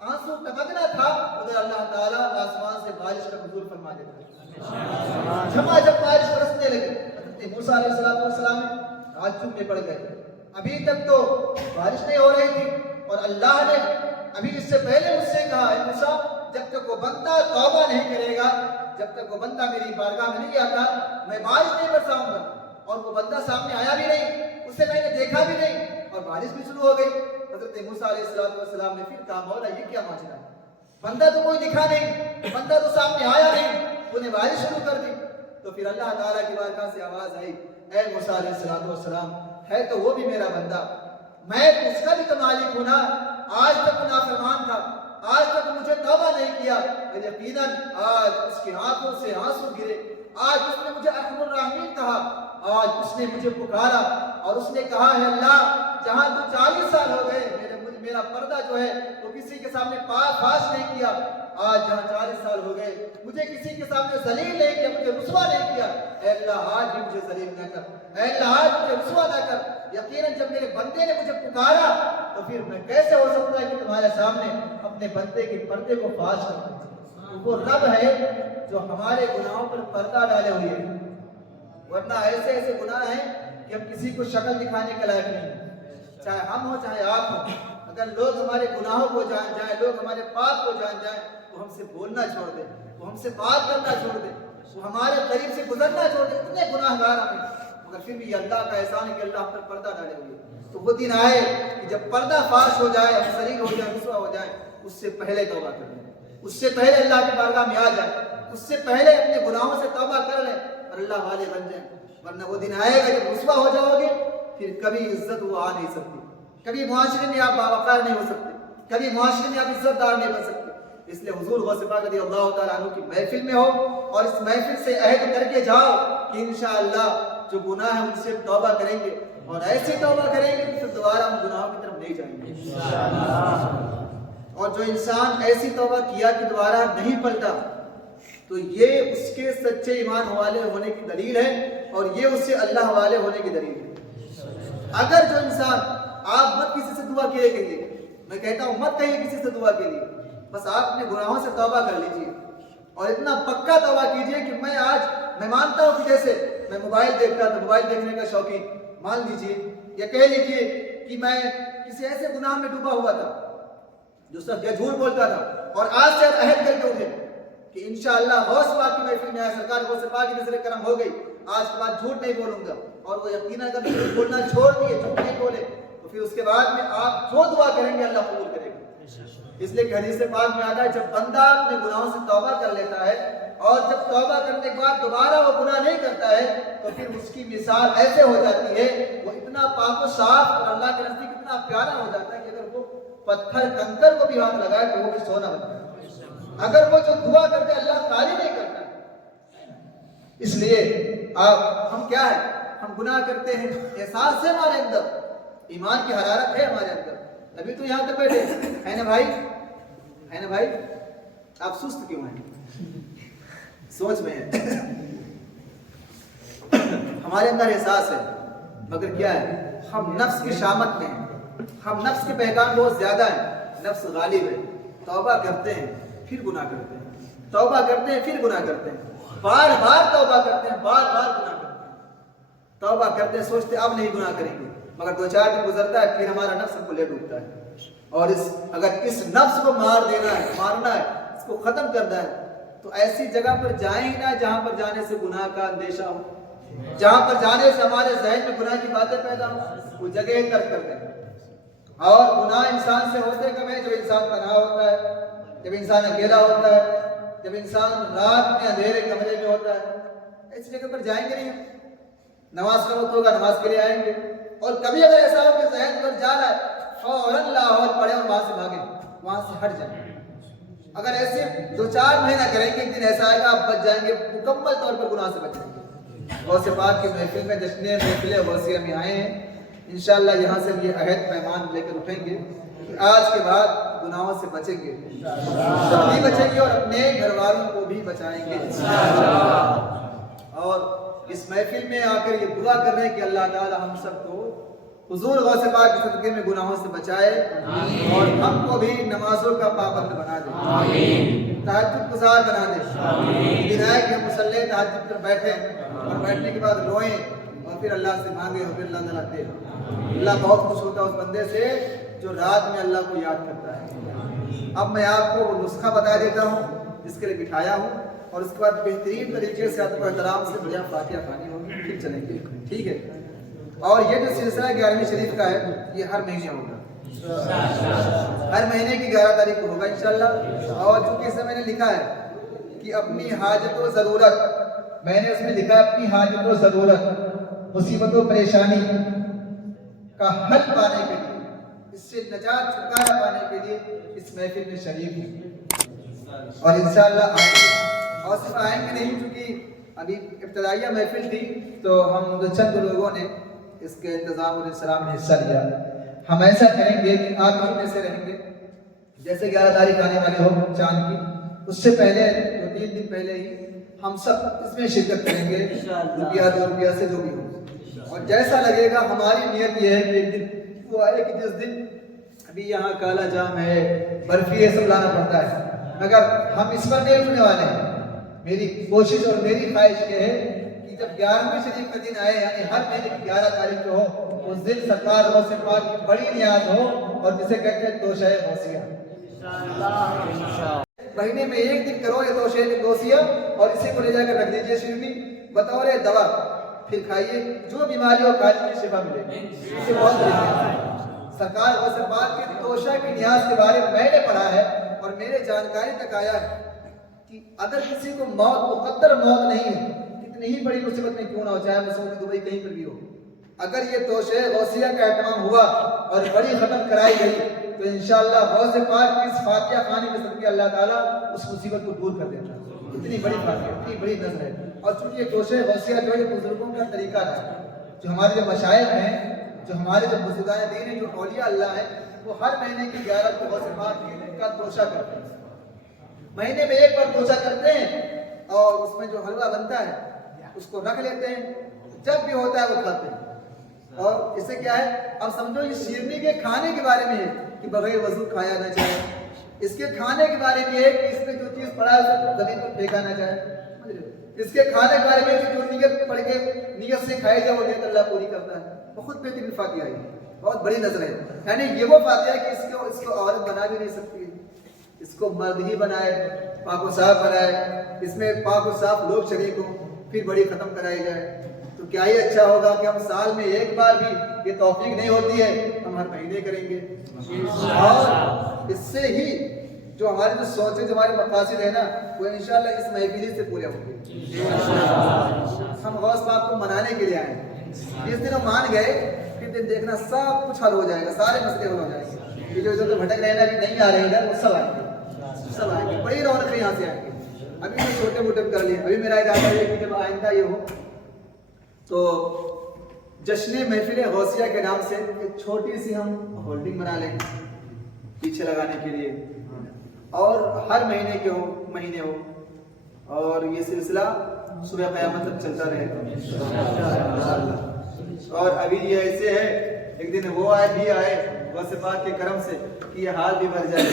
آنسو ٹپکنا تھا، ادھر اللہ تعالیٰ آسمان سے بارش کا نزول فرما دیتا، جھما جب بارش برسنے لگی، حضرت موسیٰ علیہ السلام تعجب میں پڑ گئے۔ ابھی تک تو بارش نہیں ہو رہی تھی، اور اللہ نے ابھی اس سے پہلے مجھ سے کہا، اے موسیٰ جب تک وہ بندہ توبہ نہیں کرے گا، جب تک وہ بندہ میری بارگاہ میں نہیں آتا، میں بارش نہیں برساؤں گا۔ اور وہ بندہ سامنے آیا بھی نہیں، اسے میں نے دیکھا بھی نہیں، اور بارش بھی شروع ہو گئی۔ حضرت موسیٰ علیہ السلام نے پھر کہا، مولا یہ کیا ماجرا ہے؟ بندہ تو کوئی دکھا نہیں، بندہ تو سامنے آیا نہیں، تو نے بارش شروع کر دی۔ تو پھر اللہ تعالیٰ کی بارگاہ سے آواز آئی، اے موسیٰ علیہ السلام، ہے تو وہ بھی میرا بندہ، میں تو اس کا بھی تو مالک ہوں نا، آج تک نافرمان تھا، آج تک مجھے توبہ نہیں کیا، اور یقیناً آج اس کی آنکھوں سے آنسو گرے، آج اس نے مجھے ارحم الراحمین کہا، آج اس نے مجھے پکارا، اور اس نے کہا ہے اللہ جہاں تو 40 سال ہو گئے میرا پردہ جو ہے وہ کسی کے سامنے فاش نہیں کیا، آج جہاں 40 سال ہو گئے مجھے کسی کے سامنے ذلیل نہیں کیا، مجھے رسوا نہیں کیا، اے اللہ آج بھی مجھے ذلیل نہ کر، اے اللہ آج مجھے رسوا نہ کر۔ یقیناً جب میرے بندے نے مجھے پکارا تو پھر میں کیسے ہو سکتا ہے کہ تمہارے سامنے اپنے بندے کے پردے کو فاش کروں؟ وہ رب ہے جو ہمارے گناہوں پر پردہ ڈالے ہوئے ہے، ورنہ ایسے ایسے گناہ ہیں کہ ہم کسی کو شکل دکھانے کے لائق نہیں ہیں، چاہے ہم ہو چاہے آپ ہو۔ اگر لوگ ہمارے گناہوں کو جان جائیں، لوگ ہمارے پاپ کو جان جائیں، وہ ہم سے بولنا چھوڑ دیں، وہ ہم سے بات کرنا چھوڑ دیں، وہ ہمارے قریب سے گزرنا چھوڑ دیں، اتنے گناہ گار ہمیں، مگر پھر بھی یہ اللہ کا احسان ہے کہ اللہ پر پردہ ڈالے ہوئے۔ تو وہ دن آئے کہ جب پردہ فاش ہو جائے، ہم ذلیل ہو جائے، رسوا ہو جائے، اس سے پہلے توبہ کر لیں، اس سے پہلے اللہ کی بارگاہ میں آ جائیں، اس سے پہلے اپنے گناہوں سے توبہ کر لیں اور اللہ والے بن جائیں، ورنہ وہ دن آئے گا جب رسوا ہو جاؤ گے، پھر کبھی عزت وہ آ نہیں سکتی، کبھی معاشرے میں آپ باوقار نہیں ہو سکتے، کبھی معاشرے میں آپ عزت دار نہیں بن سکتے۔ اس لیے حضور غوث پاک رضی اللہ تعالیٰ عنہ کی محفل میں ہو اور اس محفل سے عہد کر کے جاؤ کہ انشاءاللہ جو گناہ ہے ان سے توبہ کریں گے، اور ایسی توبہ کریں گے کہ پھر دوبارہ ہم گناہوں کی طرف نہیں جائیں گے۔ اور جو انسان ایسی توبہ کیا کہ دوبارہ نہیں پلٹا، تو یہ اس کے سچے ایمان والے ہونے کی دلیل ہے، اور یہ اس سے اللہ والے ہونے کی دلیل ہے۔ اگر جو انسان، آپ مت کسی سے دعا کیے کہیے، میں کہتا ہوں مت کہیے کسی سے دعا کے لیے، بس آپ اپنے گناہوں سے توبہ کر لیجئے، اور اتنا پکا توبہ کیجئے کہ میں مانتا ہوں کہ جیسے میں موبائل دیکھتا تھا، موبائل دیکھنے کا شوقین، مان لیجئے یا کہہ لیجئے کہ میں کسی ایسے گناہ میں ڈوبا ہوا تھا جو سب یا جھوٹ بولتا تھا، اور آج سے عہد کر کے اٹھے کہ انشاءاللہ غوث پاک کی محفل میں آئے، سرکار غوث پاک کی نظر کرم ہو گئی، آج کے بعد جھوٹ نہیں بولوں گا، اور وہ یقیناً اگر جھوٹ بولنا چھوڑ دیے، جھوٹ نہیں بولے، تو پھر اس کے بعد میں آپ جو دعا کریں گے اللہ قبول کرے گا۔ اس لیے کہ حدیث پاک میں آتا ہے جب بندہ اپنے گناہوں سے توبہ کر لیتا ہے، اور جب توبہ کرنے کے بعد دوبارہ وہ گناہ نہیں کرتا ہے، تو پھر اس کی مثال ایسے ہو جاتی ہے، وہ اتنا پاک و صاف اور اللہ کے نزدیک اتنا پیارا ہو جاتا ہے کہ اگر وہ پتھر کنکر کو بھی ہاتھ لگائے تو وہ بھی سونا بنتا ہے، اگر وہ جو دعا کرتے اللہ خالی نہیں کرتا۔ اس لیے ہم کیا ہے، ہم گناہ کرتے ہیں، احساس ہے ہمارے اندر، ایمان کی حرارت ہے ہمارے اندر، ابھی تو یہاں تک بیٹھے ہے نا بھائی، آپ سست کیوں ہیں؟ سوچ میں ہے ہمارے اندر احساس ہے، مگر کیا ہے، ہم نفس کی شامت میں ہیں، ہم نفس کے پیغام بہت زیادہ ہیں، نفس غالب ہے، توبہ کرتے ہیں پھر گناہ کرتے ہیں، توبہ کرتے ہیں پھر گناہ کرتے ہیں، بار بار توبہ کرتے ہیں، بار بار گناہ کرتے ہیں، توبہ کرتے ہیں سوچتے اب نہیں گناہ کریں گے، مگر 2-4 دن گزرتا ہے پھر ہمارا نفس ہم کو لے ڈوبتا ہے، اور اگر اس نفس کو مارنا ہے، اس کو ختم کرنا ہے، تو ایسی جگہ پر جائیں ہی نہ جہاں پر جانے سے گناہ کا اندیشہ ہو، جہاں پر جانے سے ہمارے ذہن میں گناہ کی باتیں پیدا ہو، وہ جگہ ترک کر دیں۔ اور گناہ انسان سے ہوتے کب ہے، جب انسان تنہا ہوتا ہے، جب انسان اکیلا ہوتا ہے، جب انسان رات میں اندھیرے کمرے میں ہوتا ہے، ایسی جگہ پر جائیں گے نہیں، نماز کا وقت ہوگا نماز کے لیے آئیں گے، اور کبھی اگر ایسا ہو کہ ذہن پر جا رہا ہے فوراً لاہور پڑھیں اور وہاں سے بھاگیں، وہاں سے ہٹ جائیں۔ اگر ایسے 2-4 مہینہ کریں گے، ایک دن ایسا آئے گا آپ بچ جائیں گے، مکمل طور پر گناہ سے بچیں گے۔ غوث پاک کی محفل میں جشن محفل غوثیہ میں آئے ہیں، انشاءاللہ یہاں سے یہ عہد پیمان لے کر اٹھیں گے کہ آج کے بعد گناہوں سے بچیں گے، خود بھی بچیں گے اور اپنے گھر والوں کو بھی بچائیں گے اور اس محفل میں آ کر یہ دعا کر رہے ہیں کہ اللہ تعالی ہم سب کو حضور غوث پاک کے صدقے میں گناہوں سے بچائے اور ہم کو بھی نمازوں کا پابند بنا دے، تہجد گزار بنا دے، دلائے کہ ہم مصلی تہجد پر بیٹھیں اور بیٹھنے کے بعد روئیں اور پھر اللہ سے مانگے اور پھر اللہ تعالیٰ دے۔ اللہ بہت خوش ہوتا ہے اس بندے سے جو رات میں اللہ کو یاد کرتا ہے۔ اب میں آپ کو وہ نسخہ بتا دیتا ہوں جس کے لیے بٹھایا ہوں اور اس کے بعد بہترین طریقے سے ادب و احترام سے بڑھیا فاتحہ خوانی ہوگی، پھر چلیں گے، ٹھیک ہے؟ اور یہ جو سلسلہ 11ویں شریف کا ہے یہ ہر مہینے ہوگا، ہر مہینے کی 11 تاریخ کو ہوگا انشاءاللہ۔ اور چونکہ اسے میں نے لکھا ہے کہ اپنی حاجت و ضرورت، میں نے اس میں لکھا اپنی حاجت و ضرورت، مصیبت و پریشانی کا حل پانے کے لیے، اس سے نجات چھٹکارا پانے کے لیے اس محفل میں شریک ہیں اور انشاءاللہ آئیں گے۔ اور صرف آئیں گے نہیں، چونکہ ابھی ابتدائیہ محفل تھی تو ہم چند لوگوں نے اس کے انتظام اور انسلام میں حصہ لیا۔ ہم ایسا کریں گے کہ آپ ہم میں سے رہیں گے، جیسے 11 تاریخ آنے والے ہو چاند کی، اس سے پہلے 2-3 دن پہلے ہی ہم سب اس میں شرکت کریں گے، روپیہ 2 روپیہ سے جو بھی ہو، اور جیسا لگے گا۔ ہماری نیت یہ ہے کہ ایک دن وہ آئے کہ جس دن ابھی یہاں کالا جام ہے، برفی یہ سب لانا پڑتا ہے، مگر ہم اس پر نہیں اٹھنے والے ہیں۔ میری کوشش اور میری خواہش یہ ہے کہ جب 11ویں شریف کا دن آئے، یعنی ہر مہینے کی 11 تاریخ کو ہو، اس دن سرکار غوث پاک کی بڑی نیاز ہو اور جسے کہتے ہیں توشہ غوثیہ۔ مہینے میں ایک دن کرو یہ توشہ غوثیہ اور اسی کو لے جا کر رکھ دیجیے شیرنی بطور دوا، پھر کھائیے، جو بیماری ہو کھانے میں شفا ملے گی۔ اسے بہت سرکار غوث پاک کے توشہ کی نیاز کے بارے میں نے پڑھا ہے اور میرے جانکاری تک آیا ہے کہ اگر کسی کو موت مقدر موت نہیں ہے، کتنی ہی بڑی مصیبت میں کیوں نہ ہو، چاہے وہ سعودی دبئی کہیں پر بھی ہو، اگر یہ توشہ غوثیہ کا اہتمام ہوا اور بڑی ختم کرائی گئی تو انشاءاللہ غوث پاک کی اس فاتحہ خوانی کے صدقے اللہ تعالیٰ اس مصیبت کو دور کر دیتا ہے۔ اتنی بڑی فاتحہ، اتنی بڑی نظر ہے۔ اور چونکہ یہ توشہ غوثیہ جو ہے بزرگوں کا طریقہ تھا، جو ہمارے جو مشائخ ہیں، جو ہمارے جو بزرگان دین ہیں، جو اولیاء اللہ ہیں، وہ ہر مہینے کی 11 کو غوث پاک کا توشہ کرتے ہیں، مہینے میں ایک بار توشہ کرتے ہیں اور اس میں جو حلوہ بنتا ہے اس کو رکھ لیتے ہیں، جب بھی ہوتا ہے وہ کھاتے ہیں۔ اور اس سے کیا ہے، اب سمجھو یہ شیرنی کے کھانے کے بارے میں ہے کہ بغیر وضو کھایا نہ جائے، اس کے کھانے کے بارے میں ہے کہ اس میں جو چیز پڑا ہے اسے زمین پر پھینکا نہ جائے، اس کے کھانے کے بارے میں جو نیت پڑھ کے نیت سے کھائے جائے وہ نیت اللہ پوری کرتا ہے۔ بہت بہترین فاتحہ ہے، بہت بڑی نظر ہے، یعنی یہ وہ فاتحہ ہے کہ اس کو عورت بنا بھی نہیں سکتی، اس کو مرد ہی بنائے، پاک و صاف بنائے، اس میں پاک و صاف لوگ شریک ہوں، پھر بڑی ختم کرائی جائے، تو کیا ہی اچھا ہوگا کہ ہم سال میں ایک بار بھی، یہ توفیق نہیں ہوتی ہے، ہم ہر مہینے کریں گے اور اس سے ہی جو ہمارے جو سوچیں، جو ہمارے مقاصد ہیں نا، وہ انشاءاللہ اس محفل سے پورے ہوں گے۔ ہم غوث پاک کو منانے کے لیے آئے ہیں، جس دن ہم مان گئے پھر دن دیکھنا سب کچھ حل ہو جائے گا، سارے مسئلے حل ہو جائیں گے۔ یہ جو ادھر بھٹک رہے ہیں کہ نہیں آ رہے ہیں ادھر، وہ سب آئیں گے، سب آئیں گے، بڑی رونق یہاں سے آئیں گے۔ ابھی میں چھوٹے موٹے کر لیے، ابھی میرا ارادہ ہے کہ جب آئندہ یہ ہو تو جشن محفل غوثیہ کے نام سے ایک چھوٹی سی ہم ہولڈنگ بنا لیں پیچھے لگانے کے لیے، اور ہر مہینے ہو اور یہ سلسلہ صبح قیامت تک چلتا رہے۔ اور ابھی یہ ایسے ہے، ایک دن وہ آئے غوث پاک کے کرم سے کہ یہ حال بھی بھر جائے۔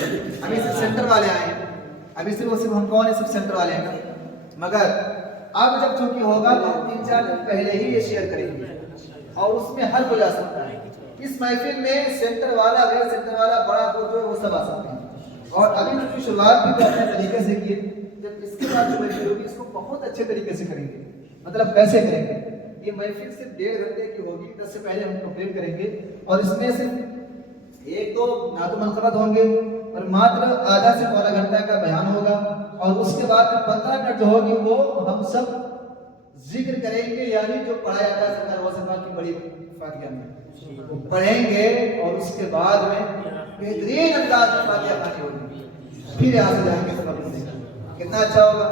ابھی صرف سینٹر والے آئے ہیں، ابھی صرف ہم کون ہیں، صرف سینٹر والے ہیں نا، مگر اب جب چونکہ ہوگا تو 3-4 دن پہلے ہی یہ شیئر کریں گے اور اس میں حل ہو جا سکتا ہے۔ اس محفل میں سینٹر والا، غیر سینٹر والا، بڑا جو ہے وہ سب آ سکتے ہیں۔ اور ابھی اس کی شروعات بھی تو اپنے طریقے سے کیے، جب اس کے بعد جو محفل ہوگی اس کو بہت اچھے طریقے سے کریں گے۔ مطلب کیسے کریں گے، یہ محفل صرف 1.5 گھنٹے کی ہوگی، 10 سے پہلے ہم کمپلیٹ کریں گے اور اس میں صرف 1-2 نعت و منقبت ہوں گے اور ماتر آدھا سے پونا گھنٹہ کا بیان ہوگا، اور اس کے بعد 15 منٹ جو ہوگی وہ ہم سب ذکر کریں گے، یعنی جو پڑھا جاتا ہے سرکار غوث پاک کی بڑی فاتحہ میں پڑھیں گے، اور اس کے بعد میں بہترین انداز میں فاتحہ خوانی ہوگی، پھر یہاں سے جائیں گے سب اپنے، کتنا اچھا ہوگا۔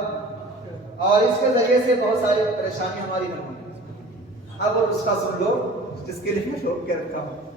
اور اس کے ذریعے سے بہت ساری پریشانی ہماری بن ہوگی۔ اب اور اس کا سن لو جس کے لیے میں روک کے رکھا ہوں۔